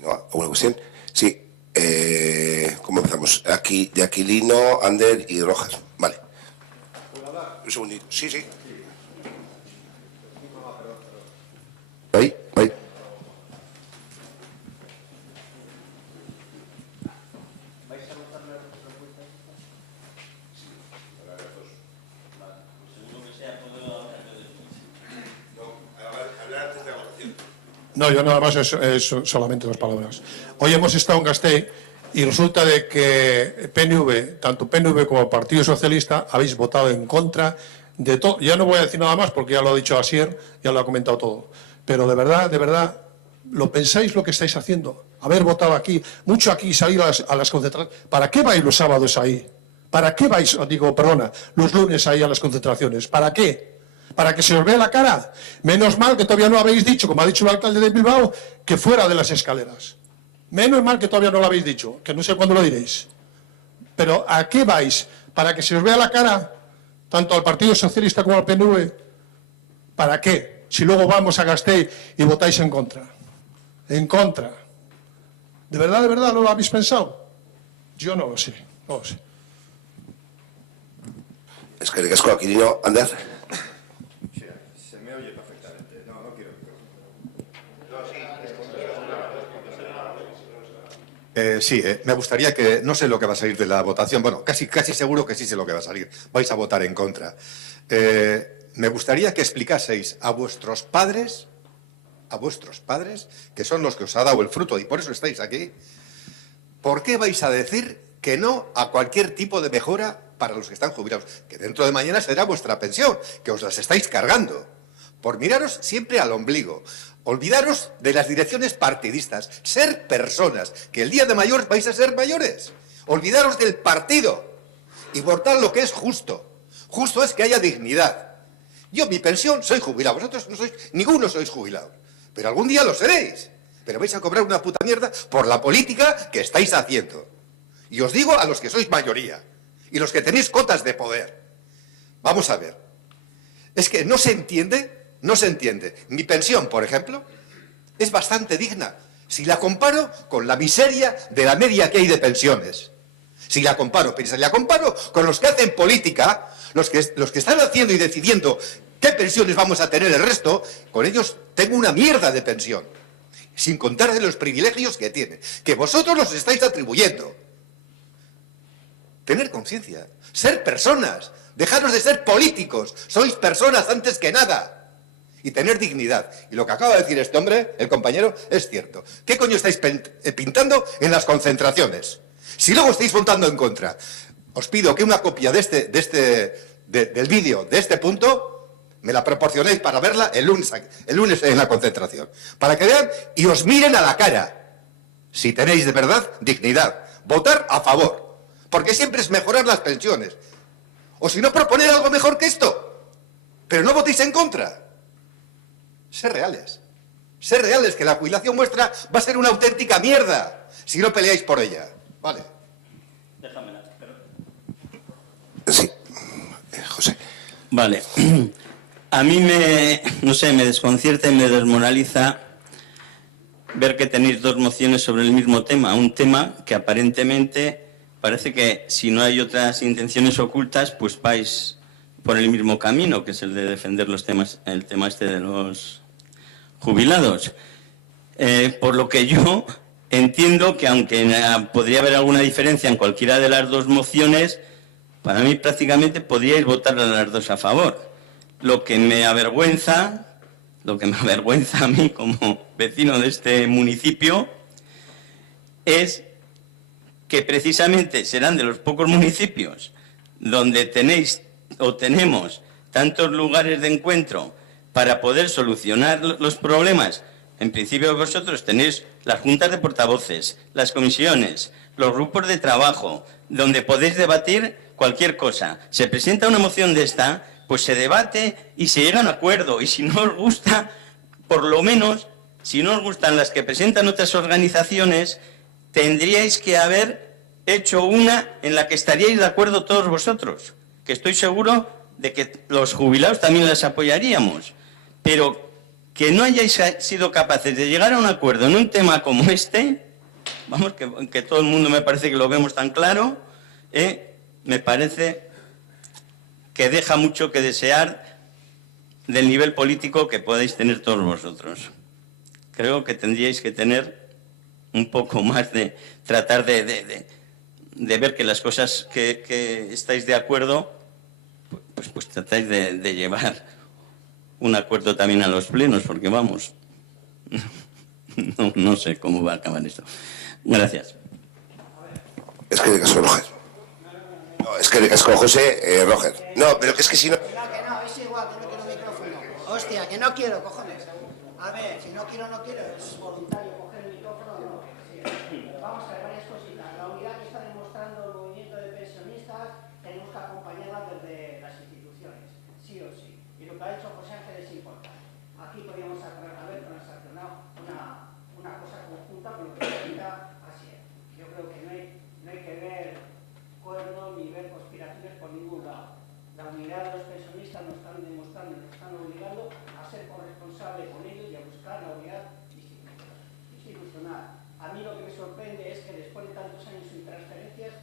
¿No? ¿Alguna cuestión? Sí. ¿Cómo empezamos? Aquí, de Aquilino, Ander y Rojas. Vale. Un segundito. Sí. Ahí. No, yo nada más es solamente 2 palabras. Hoy hemos estado en Gasteiz y resulta de que tanto PNV como Partido Socialista, habéis votado en contra de todo. Ya no voy a decir nada más porque ya lo ha dicho Asier, ya lo ha comentado todo. Pero de verdad, ¿lo pensáis lo que estáis haciendo? Haber votado aquí, mucho aquí, salir a las concentraciones. ¿Para qué vais los sábados ahí? ¿Para qué vais, los lunes ahí a las concentraciones? ¿Para qué? ¿Para que se os vea la cara? Menos mal que todavía no habéis dicho, como ha dicho el alcalde de Bilbao, que fuera de las escaleras. Menos mal que todavía no lo habéis dicho, que no sé cuándo lo diréis. Pero ¿a qué vais? ¿Para que se os vea la cara? Tanto al Partido Socialista como al PNV. ¿Para qué? Si luego vamos a Gasteiz y votáis en contra. En contra. ¿De verdad no lo habéis pensado? Yo no lo sé, no lo sé. Es que casco, Aquilino, Ander. Se me oye perfectamente. No quiero. Me gustaría que, no sé lo que va a salir de la votación, bueno, casi seguro que sí sé lo que va a salir. Vais a votar en contra. Me gustaría que explicaseis a vuestros padres, que son los que os ha dado el fruto y por eso estáis aquí, ¿por qué vais a decir que no a cualquier tipo de mejora para los que están jubilados? Que dentro de mañana será vuestra pensión, que os las estáis cargando. Por miraros siempre al ombligo. Olvidaros de las direcciones partidistas. Ser personas, que el día de mayor vais a ser mayores. Olvidaros del partido y votar lo que es justo. Justo es que haya dignidad. Yo, mi pensión, soy jubilado. Vosotros no sois, ninguno sois jubilados. Pero algún día lo seréis. Pero vais a cobrar una puta mierda por la política que estáis haciendo. Y os digo a los que sois mayoría y los que tenéis cotas de poder. Vamos a ver. Es que no se entiende. Mi pensión, por ejemplo, es bastante digna. Si la comparo con la miseria de la media que hay de pensiones. Si la comparo con los que hacen política, los que están haciendo y decidiendo qué pensiones vamos a tener el resto, con ellos tengo una mierda de pensión. Sin contar de los privilegios que tienen, que vosotros los estáis atribuyendo. Tener conciencia, ser personas, dejaros de ser políticos, sois personas antes que nada. Y tener dignidad. Y lo que acaba de decir este hombre, el compañero, es cierto. ¿Qué coño estáis pintando en las concentraciones? Si luego estáis votando en contra, os pido que una copia del vídeo de este punto me la proporcionéis para verla el lunes en la concentración. Para que vean y os miren a la cara. Si tenéis de verdad dignidad. Votar a favor. Porque siempre es mejorar las pensiones. O si no, proponer algo mejor que esto. Pero no votéis en contra. Ser reales, que la jubilación vuestra va a ser una auténtica mierda si no peleáis por ella. Vale. Déjamela. Sí, José. Vale. A mí me desconcierta y me desmoraliza ver que tenéis dos mociones sobre el mismo tema, un tema que aparentemente parece que si no hay otras intenciones ocultas, pues vais por el mismo camino, que es el de defender el tema este de los jubilados. Por lo que yo entiendo que aunque podría haber alguna diferencia en cualquiera de las dos mociones, para mí prácticamente podríais votar a las dos a favor. Lo que me avergüenza a mí como vecino de este municipio es que precisamente serán de los pocos municipios donde tenemos tantos lugares de encuentro para poder solucionar los problemas. En principio vosotros tenéis las juntas de portavoces, las comisiones, los grupos de trabajo, donde podéis debatir cualquier cosa. Se presenta una moción de esta, pues se debate y se llega a un acuerdo. Y si no os gusta, por lo menos, si no os gustan las que presentan otras organizaciones, tendríais que haber hecho una en la que estaríais de acuerdo todos vosotros, que estoy seguro de que los jubilados también las apoyaríamos. Pero que no hayáis sido capaces de llegar a un acuerdo en un tema como este, vamos, que todo el mundo me parece que lo vemos tan claro, me parece que deja mucho que desear del nivel político que podéis tener todos vosotros. Creo que tendríais que tener un poco más de tratar de ver que las cosas que estáis de acuerdo, pues tratáis de llevar un acuerdo también a los plenos, porque vamos, no sé cómo va a acabar esto. Gracias. Es que de caso, Roger. No, es que de caso, José, Roger. No, pero que es que si no... Que no, es igual, que no quiero micrófono. Hostia, que no quiero, cojones. A ver, si no quiero, es voluntario coger el micrófono o no. Sí. Pero vamos a ver varias cositas. La unidad que está demostrando el movimiento de pensionistas tenemos que acompañarla desde las instituciones, sí o sí. Y lo que ha hecho José Ángel es importante. Aquí podríamos haber transaccionado una cosa conjunta con lo que necesita Asier. Yo creo que no hay que ver cuernos ni ver conspiraciones por ningún lado. La unidad de los pensionistas nos están demostrando, nos están obligando a ser corresponsable con ellos y a buscar la unidad institucional. A mí lo que me sorprende es que después de tantos años sin transferencias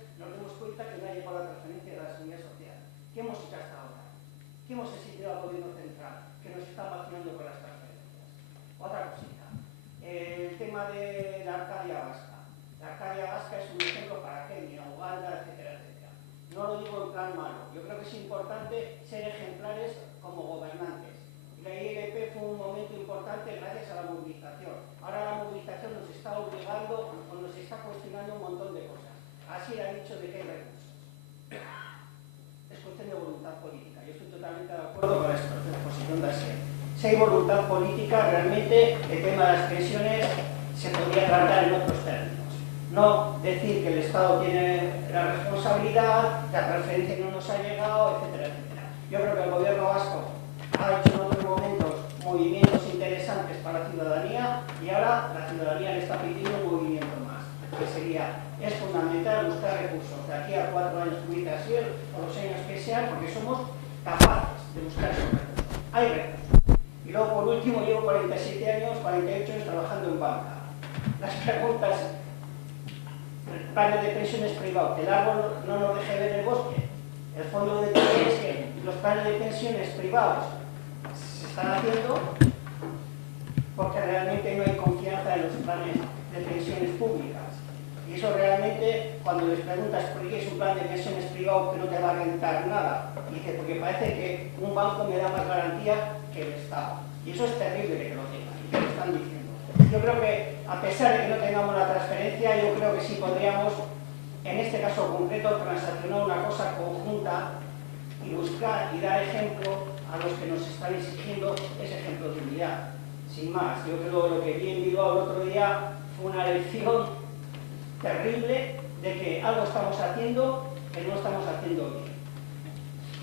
plan malo. Yo creo que es importante ser ejemplares como gobernantes. Y la ILP fue un momento importante gracias a la movilización. Ahora la movilización nos está obligando o nos está cuestionando un montón de cosas. Así ha dicho de que hay recursos. Es cuestión de voluntad política. Yo estoy totalmente de acuerdo con la exposición de Asier. Si hay voluntad política, realmente el tema de las pensiones se podría tratar en otros términos. No decir que el Estado tiene la responsabilidad, la transferencia no nos ha llegado, etcétera, etcétera. Yo creo que el Gobierno vasco ha hecho en otros momentos movimientos interesantes para la ciudadanía y ahora la ciudadanía le está pidiendo un movimiento más, que sería, es fundamental buscar recursos de aquí a 4 años que hubiese Asier o los años que sean, porque somos capaces de buscar esos recursos. Hay recursos. Y luego, por último, llevo 47 años, 48 años trabajando en banca. Las preguntas, el plan de pensiones privado, que el árbol no nos deje ver el bosque. El fondo de todo es que los planes de pensiones privados se están haciendo porque realmente no hay confianza en los planes de pensiones públicas. Y eso realmente, cuando les preguntas por qué es un plan de pensiones privado que no te va a rentar nada, dice, porque parece que un banco me da más garantía que el Estado. Y eso es terrible de que lo tengan, y que lo están diciendo. Yo creo que, a pesar de que no tengamos la transferencia, yo creo que sí podríamos, en este caso concreto, transaccionar una cosa conjunta y buscar y dar ejemplo a los que nos están exigiendo ese ejemplo de unidad. Sin más, yo creo que lo que vi en Bilbao el otro día fue una lección terrible de que algo estamos haciendo que no estamos haciendo bien.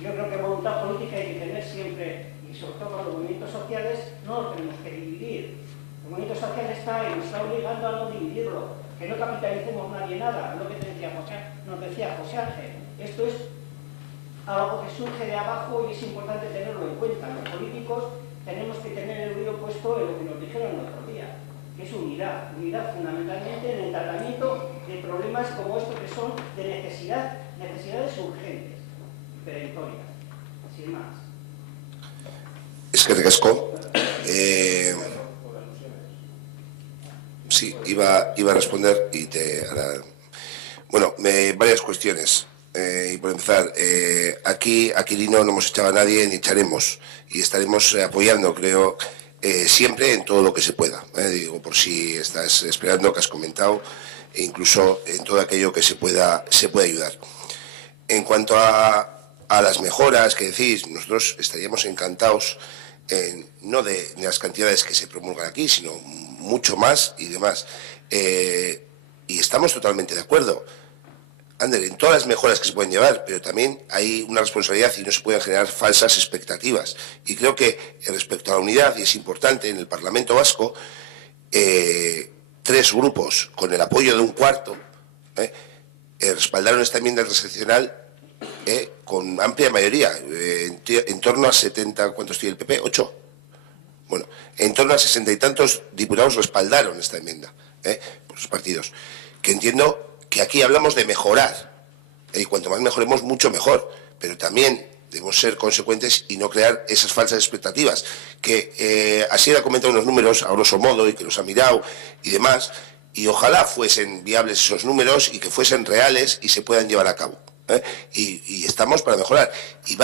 Yo creo que voluntad política hay que tener siempre, y sobre todo con los movimientos sociales, no los tenemos que dividir. El movimiento social está y nos está obligando a no dividirlo, que no capitalicemos nadie nada, lo que nos decía José Ángel. Esto es algo que surge de abajo y es importante tenerlo en cuenta. Los políticos tenemos que tener el oído puesto en lo que nos dijeron el otro día, que es unidad fundamentalmente en el tratamiento de problemas como estos que son de necesidades urgentes, perentorias, sin más. Es que recasco. Sí, iba a responder y bueno, varias cuestiones. Y por empezar, aquí a Quirino no hemos echado a nadie ni echaremos y estaremos apoyando, creo, siempre en todo lo que se pueda. Digo, por si estás esperando, que has comentado, e incluso en todo aquello que se pueda ayudar. En cuanto a las mejoras que decís, nosotros estaríamos encantados, no de las cantidades que se promulgan aquí, sino mucho más y demás. Y estamos totalmente de acuerdo. Ander, en todas las mejoras que se pueden llevar, pero también hay una responsabilidad y no se pueden generar falsas expectativas. Y creo que respecto a la unidad, y es importante, en el Parlamento Vasco, 3 grupos, con el apoyo de un cuarto, respaldaron esta enmienda transaccional con amplia mayoría, en torno a 70, ¿cuántos tiene el PP? 8. Bueno, en torno a 60 y tantos diputados respaldaron esta enmienda, por los partidos, que entiendo que aquí hablamos de mejorar, y cuanto más mejoremos, mucho mejor, pero también debemos ser consecuentes y no crear esas falsas expectativas, que así ha comentado unos números, a grosso modo, y que los ha mirado y demás, y ojalá fuesen viables esos números y que fuesen reales y se puedan llevar a cabo. Y estamos para mejorar, y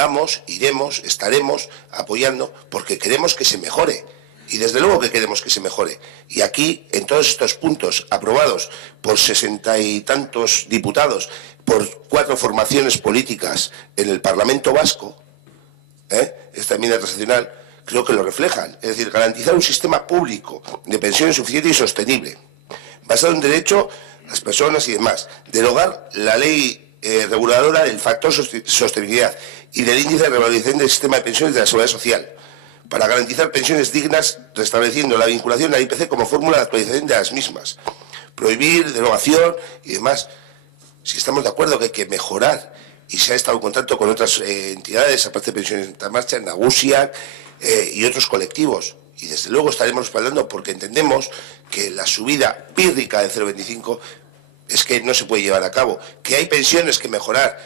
iremos, estaremos apoyando, porque queremos que se mejore. Y desde luego que queremos que se mejore. Y aquí, en todos estos puntos aprobados por 60 y tantos diputados, por 4 formaciones políticas en el Parlamento Vasco, esta enmienda transaccional, creo que lo reflejan. Es decir, garantizar un sistema público de pensiones suficiente y sostenible, basado en derecho a las personas y demás. Derogar la ley reguladora del factor sostenibilidad y del índice de revalorización del sistema de pensiones de la Seguridad Social, para garantizar pensiones dignas, restableciendo la vinculación al IPC como fórmula de actualización de las mismas. Prohibir derogación y demás. Si estamos de acuerdo que hay que mejorar, y se ha estado en contacto con otras entidades, aparte de Pensiones en Marcha, Nagusia y otros colectivos. Y desde luego estaremos respaldando, porque entendemos que la subida pírrica de 0,25 es que no se puede llevar a cabo, que hay pensiones que mejorar,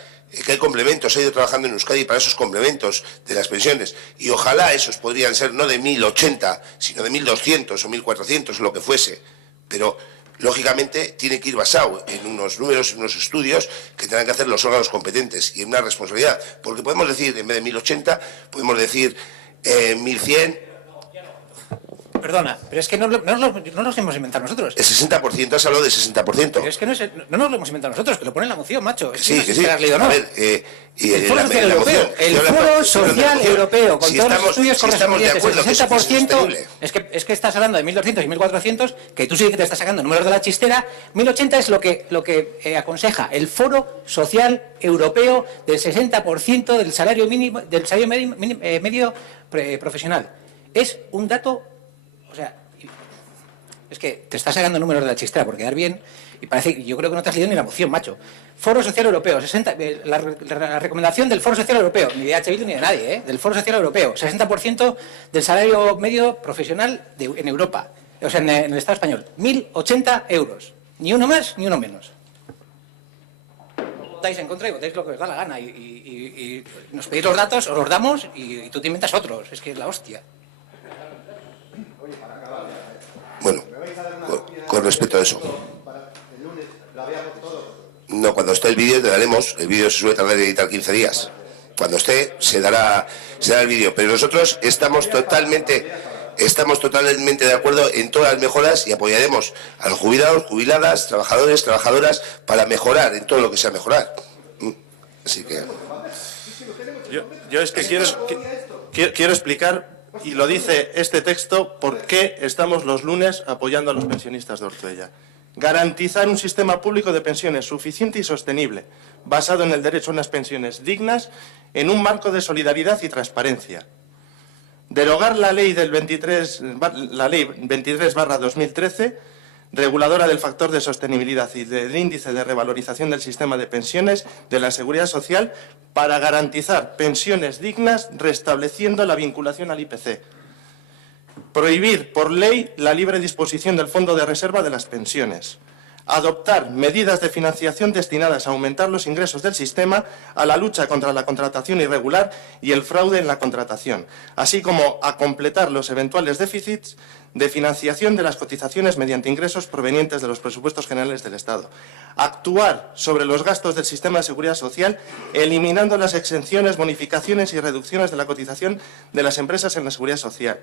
que hay complementos. He ido trabajando en Euskadi para esos complementos de las pensiones, y ojalá esos podrían ser no de 1.080, sino de 1.200 o 1.400, lo que fuese, pero lógicamente tiene que ir basado en unos números, en unos estudios que tendrán que hacer los órganos competentes y en una responsabilidad. Porque podemos decir, en vez de 1080, podemos decir 1100. Perdona, pero es que no nos hemos inventado nosotros. El 60%, has hablado del 60%. Pero es que no nos lo hemos inventado nosotros, que lo pone en la moción, macho. Es Sí, que sí. has leído, ¿no? A ver, el Foro Social Europeo, con todos los estudios correspondientes, el 60%, es que estás hablando de 1.200 y 1.400, que tú sí que te estás sacando números de la chistera. 1.080 es lo que aconseja el Foro Social Europeo del 60% del salario mínimo, del salario medio profesional. Es un dato, o sea, es que te estás sacando números de la chistera por quedar bien y parece, yo creo que no te has leído ni la moción, macho. Foro Social Europeo, la recomendación del Foro Social Europeo, ni de H. Bildu ni de nadie, del Foro Social Europeo, 60% del salario medio profesional en Europa, o sea, en el Estado español, 1.080 euros, ni uno más ni uno menos. Votáis en contra y votáis lo que os da la gana y nos pedís los datos, os los damos y tú te inventas otros, es que es la hostia. Bueno, con respecto a eso. No, cuando esté el vídeo te daremos. El vídeo se suele tardar en editar 15 días. Cuando esté se dará el vídeo. Pero nosotros estamos totalmente de acuerdo en todas las mejoras y apoyaremos a los jubilados, jubiladas, trabajadores, trabajadoras para mejorar en todo lo que sea mejorar. Así que... Yo es que quiero explicar, y lo dice este texto, por qué estamos los lunes apoyando a los pensionistas de Ortuella. Garantizar un sistema público de pensiones suficiente y sostenible, basado en el derecho a unas pensiones dignas, en un marco de solidaridad y transparencia. Derogar la ley del 23/2013, reguladora del factor de sostenibilidad y del índice de revalorización del sistema de pensiones de la Seguridad Social, para garantizar pensiones dignas, restableciendo la vinculación al IPC. Prohibir por ley la libre disposición del fondo de reserva de las pensiones. Adoptar medidas de financiación destinadas a aumentar los ingresos del sistema, a la lucha contra la contratación irregular y el fraude en la contratación, así como a completar los eventuales déficits de financiación de las cotizaciones mediante ingresos provenientes de los presupuestos generales del Estado. Actuar sobre los gastos del sistema de seguridad social, eliminando las exenciones, bonificaciones y reducciones de la cotización de las empresas en la seguridad social.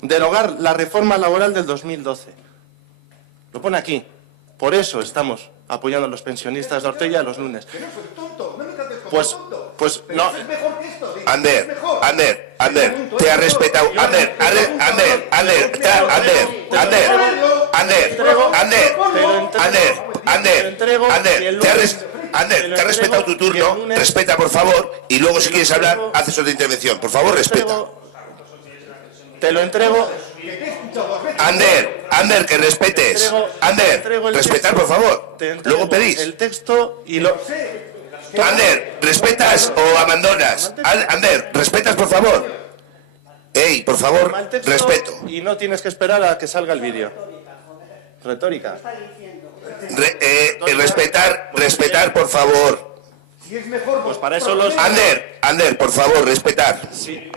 Derogar la reforma laboral del 2012. Lo pone aquí. Por eso estamos apoyando a los pensionistas de Ortuella los lunes. Pues no. Ander, te ha respetado. Ander, te ha respetado tu turno. Respeta, por favor, y luego si quieres hablar, haces otra intervención. Por favor, respeta. Te lo entrego. Ander, que respetes. Ander, respetar, por favor. Luego pedís. El texto y lo... Ander, ¿respetas o abandonas? Ander, ¿respetas, por favor? Ey, por favor, respeto. Y no tienes que esperar a que salga el vídeo. Retórica. Respetar, por favor. Pues para eso los... Ander, por favor, respetar. Sí.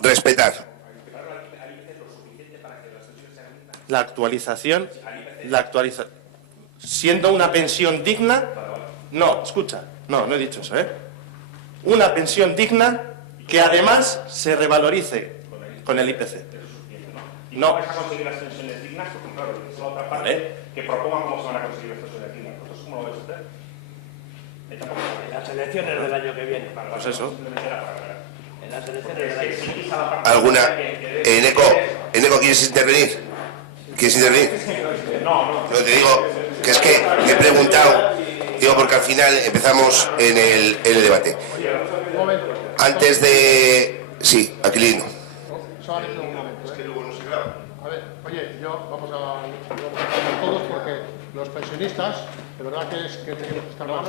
Respetar. La actualización, siendo una pensión digna, no, escucha, no he dicho eso, una pensión digna que además se revalorice con el IPC. No. ¿Vas a conseguir las pensiones dignas? Porque claro, es la otra parte que propongan cómo se van a conseguir las pensiones dignas. ¿Vosotros cómo lo ves usted? Las elecciones del año que viene. Pues eso. En las elecciones del año que viene. ¿Alguna? Eneco, ¿quieres intervenir? No, te digo que es que he preguntado, porque al final empezamos en el debate. Antes de... Sí, Aquilino. Solamente un momento. A ver, oye, vamos a todos porque los pensionistas, de verdad que tenemos que estar más...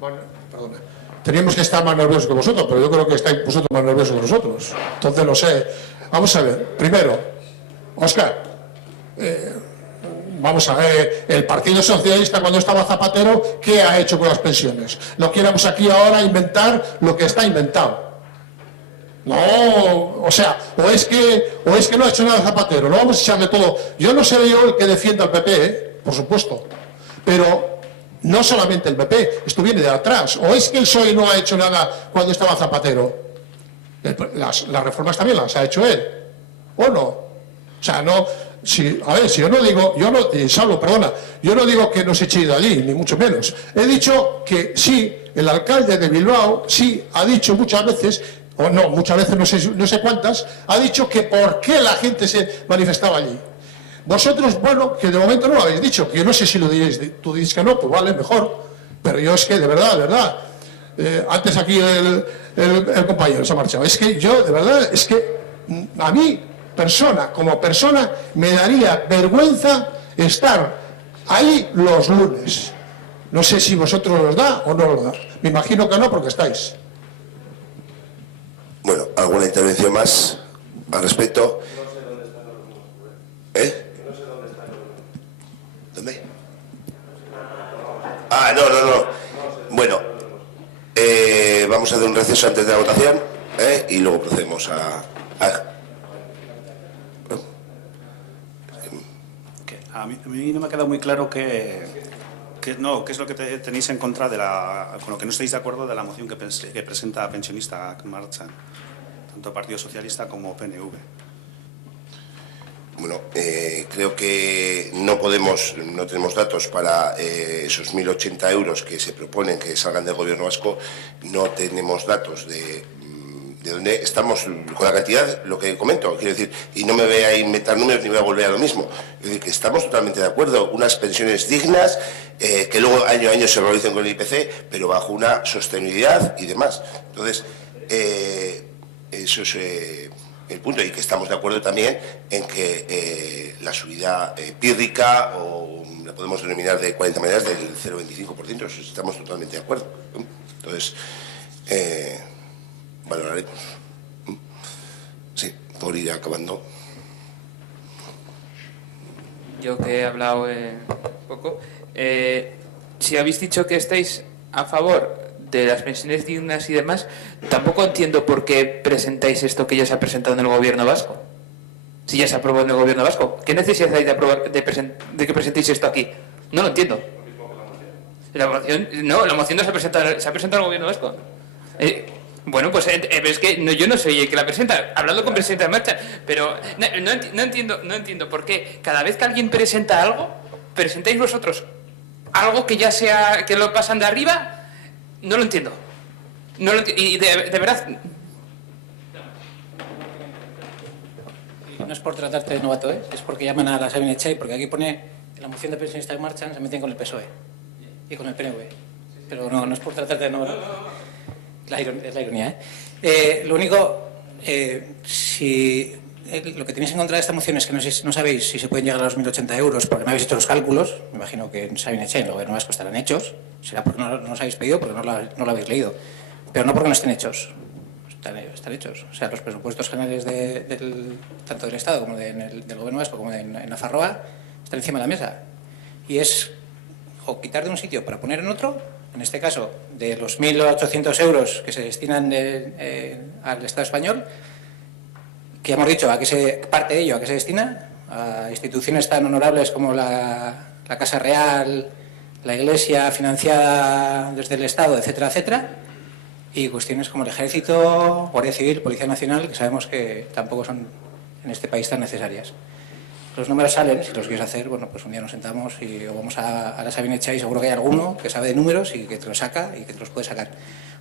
Bueno, perdona. Teníamos que estar más nerviosos que vosotros, pero yo creo que estáis vosotros más nerviosos que nosotros. Entonces, no sé. Vamos a ver. Primero, Óscar, vamos a ver, el Partido Socialista cuando estaba Zapatero, ¿qué ha hecho con las pensiones? No queremos aquí ahora inventar lo que está inventado. No, o sea, o es que no ha hecho nada Zapatero, no vamos a echarle todo. Yo no seré yo el que defienda al PP, por supuesto, pero no solamente el PP, esto viene de atrás. O es que el PSOE no ha hecho nada cuando estaba Zapatero. Las reformas también las ha hecho él, ¿o no? O sea, no, si yo no digo, Saulo, perdona, yo no digo que nos eche de allí, ni mucho menos. He dicho que sí, el alcalde de Bilbao sí ha dicho muchas veces, o no, muchas veces, no sé cuántas, ha dicho que por qué la gente se manifestaba allí. Vosotros, bueno, que de momento no lo habéis dicho, que yo no sé si lo diréis, tú dices que no, pues vale, mejor, pero yo es que de verdad, antes aquí el compañero se ha marchado, es que yo, de verdad, es que a mí, como persona, me daría vergüenza estar ahí los lunes. No sé si vosotros los da o no los da, me imagino que no porque estáis. Bueno, ¿alguna intervención más al respecto? ¿Eh? ¿Dónde? Ah, no. Bueno, vamos a hacer un receso antes de la votación y luego procedemos A mí no me ha quedado muy claro qué es lo que tenéis en contra con lo que no estáis de acuerdo de la moción que presenta Pensionistas Marchan, tanto Partido Socialista como PNV. Bueno, creo que no tenemos datos para esos 1.080 euros que se proponen que salgan del Gobierno vasco, no tenemos datos de dónde estamos con la cantidad, lo que comento, quiero decir, y no me voy a inventar números ni voy a volver a lo mismo, es decir, que estamos totalmente de acuerdo, unas pensiones dignas, que luego año a año se realicen con el IPC, pero bajo una sostenibilidad y demás. Entonces, eso es el punto, y que estamos de acuerdo también en que la subida pírrica, o la podemos denominar de 40 maneras, del 0,25%, estamos totalmente de acuerdo. Entonces, valoraremos. Sí, por ir acabando. Yo que he hablado poco, si habéis dicho que estáis a favor de las pensiones dignas y demás, tampoco entiendo por qué presentáis esto que ya se ha presentado en el Gobierno vasco. Si ya se aprobó en el Gobierno vasco, ¿qué necesidad hay de que presentéis esto aquí? No lo entiendo. La moción no se ha presentado en el Gobierno vasco. Bueno, pues es que yo no soy el que la presenta, hablando con Presidente de Marcha, pero no entiendo por qué cada vez que alguien presenta algo, presentáis vosotros algo que ya sea, que lo pasan de arriba. No lo entiendo. Y de verdad. No es por tratarte de novato, es porque llaman a la Sabine Echai, porque aquí pone en la moción de Pensionistas que marchan, se meten con el PSOE y con el PNV. Pero no es por tratarte de novato. Es la ironía, lo único, si lo que tenéis en contra de esta moción es que no sabéis si se pueden llegar a los 1.080 euros porque no habéis hecho los cálculos. Me imagino que en Sabine Echai, en el Gobierno vasco, estarán hechos. Será porque no los habéis pedido, porque no lo habéis leído. Pero no porque no estén hechos. Están hechos. O sea, los presupuestos generales tanto del Estado como del Gobierno vasco como en Nafarroa están encima de la mesa. Y es o quitar de un sitio para poner en otro. En este caso, de los 1.800 euros que se destinan al Estado español, que ya hemos dicho parte de ello a qué se destina, a instituciones tan honorables como la Casa Real, la Iglesia financiada desde el Estado, etcétera, etcétera, y cuestiones como el Ejército, Guardia Civil, Policía Nacional, que sabemos que tampoco son en este país tan necesarias. Los números salen, si los quieres hacer, bueno, pues un día nos sentamos o vamos a la Sabine Echai, seguro que hay alguno que sabe de números y que te los saca y que te los puede sacar.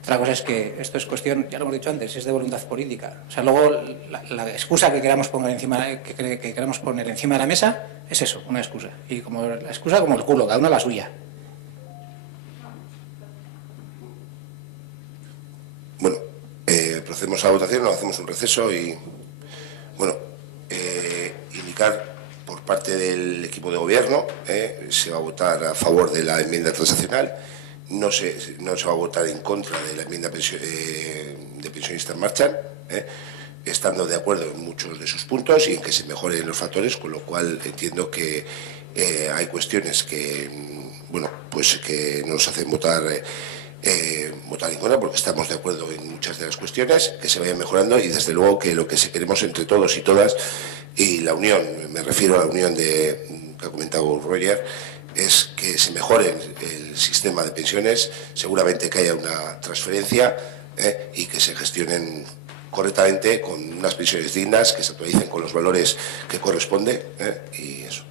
Otra cosa es que esto es cuestión, ya lo hemos dicho antes, es de voluntad política. O sea, luego la excusa que queramos poner encima de la mesa es eso, una excusa. Y como la excusa como el culo, cada una la suya. Bueno, procedemos a la votación, nos hacemos un receso y, bueno, indicar por parte del equipo de gobierno, se va a votar a favor de la enmienda transaccional, no se va a votar en contra de la enmienda de Pensionistas Marchan, estando de acuerdo en muchos de sus puntos y en que se mejoren los factores, con lo cual entiendo que hay cuestiones que, bueno, pues que nos hacen votar votar en contra, porque estamos de acuerdo en muchas de las cuestiones, que se vayan mejorando y desde luego que lo que queremos entre todos y todas, y la unión, me refiero a la unión que ha comentado Roger, es que se mejore el sistema de pensiones, seguramente que haya una transferencia y que se gestionen correctamente con unas pensiones dignas, que se actualicen con los valores que corresponde y eso.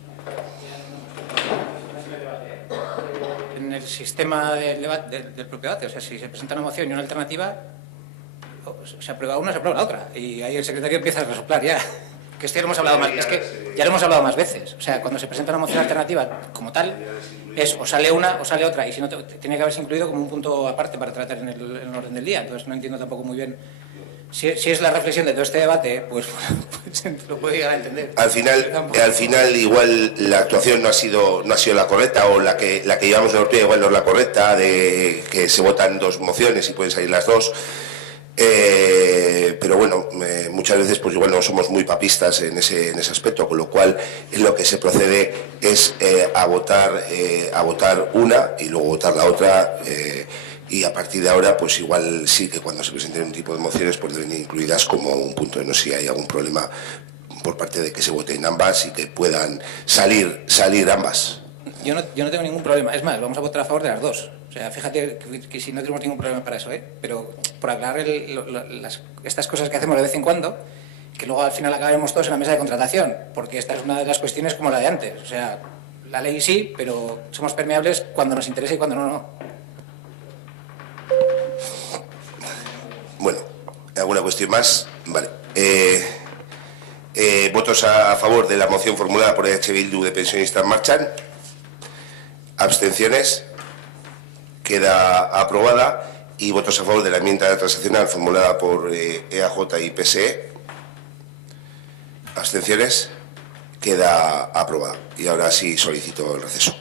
En el sistema del propio debate, o sea, si se presenta una moción y una alternativa, se aprueba una, se aprueba la otra, y ahí el secretario empieza a resoplar ya. Que esto ya lo hemos hablado más, es que ya lo hemos hablado más veces. O sea, cuando se presenta una moción alternativa como tal, es o sale una o sale otra, y si no, tiene que haberse incluido como un punto aparte para tratar en el orden del día. Entonces no entiendo tampoco muy bien si es la reflexión de todo este debate, pues lo puedo llegar a entender. Al final igual la actuación no ha sido la correcta, o la que llevamos en Ortega igual no es la correcta, de que se votan dos mociones y pueden salir las dos. Pero bueno, muchas veces pues igual no somos muy papistas en ese aspecto, con lo cual lo que se procede es a votar una y luego votar la otra, y a partir de ahora pues igual sí que cuando se presenten un tipo de mociones pues deben ir incluidas como un punto de no si hay algún problema por parte de que se voten ambas y que puedan salir ambas. Yo no tengo ningún problema, es más, vamos a votar a favor de las dos. O sea, fíjate que si no tenemos ningún problema para eso, pero por aclarar estas cosas que hacemos de vez en cuando, que luego al final acabaremos todos en la mesa de contratación, porque esta es una de las cuestiones como la de antes. O sea, la ley sí, pero somos permeables cuando nos interesa y cuando no. Bueno, ¿alguna cuestión más? Vale. ¿Votos a favor de la moción formulada por EH Bildu de pensionistas marchan? ¿Abstenciones? Queda aprobada. Y votos a favor de la enmienda transaccional formulada por EAJ y PSE. ¿Abstenciones? Queda aprobada. Y ahora sí solicito el receso.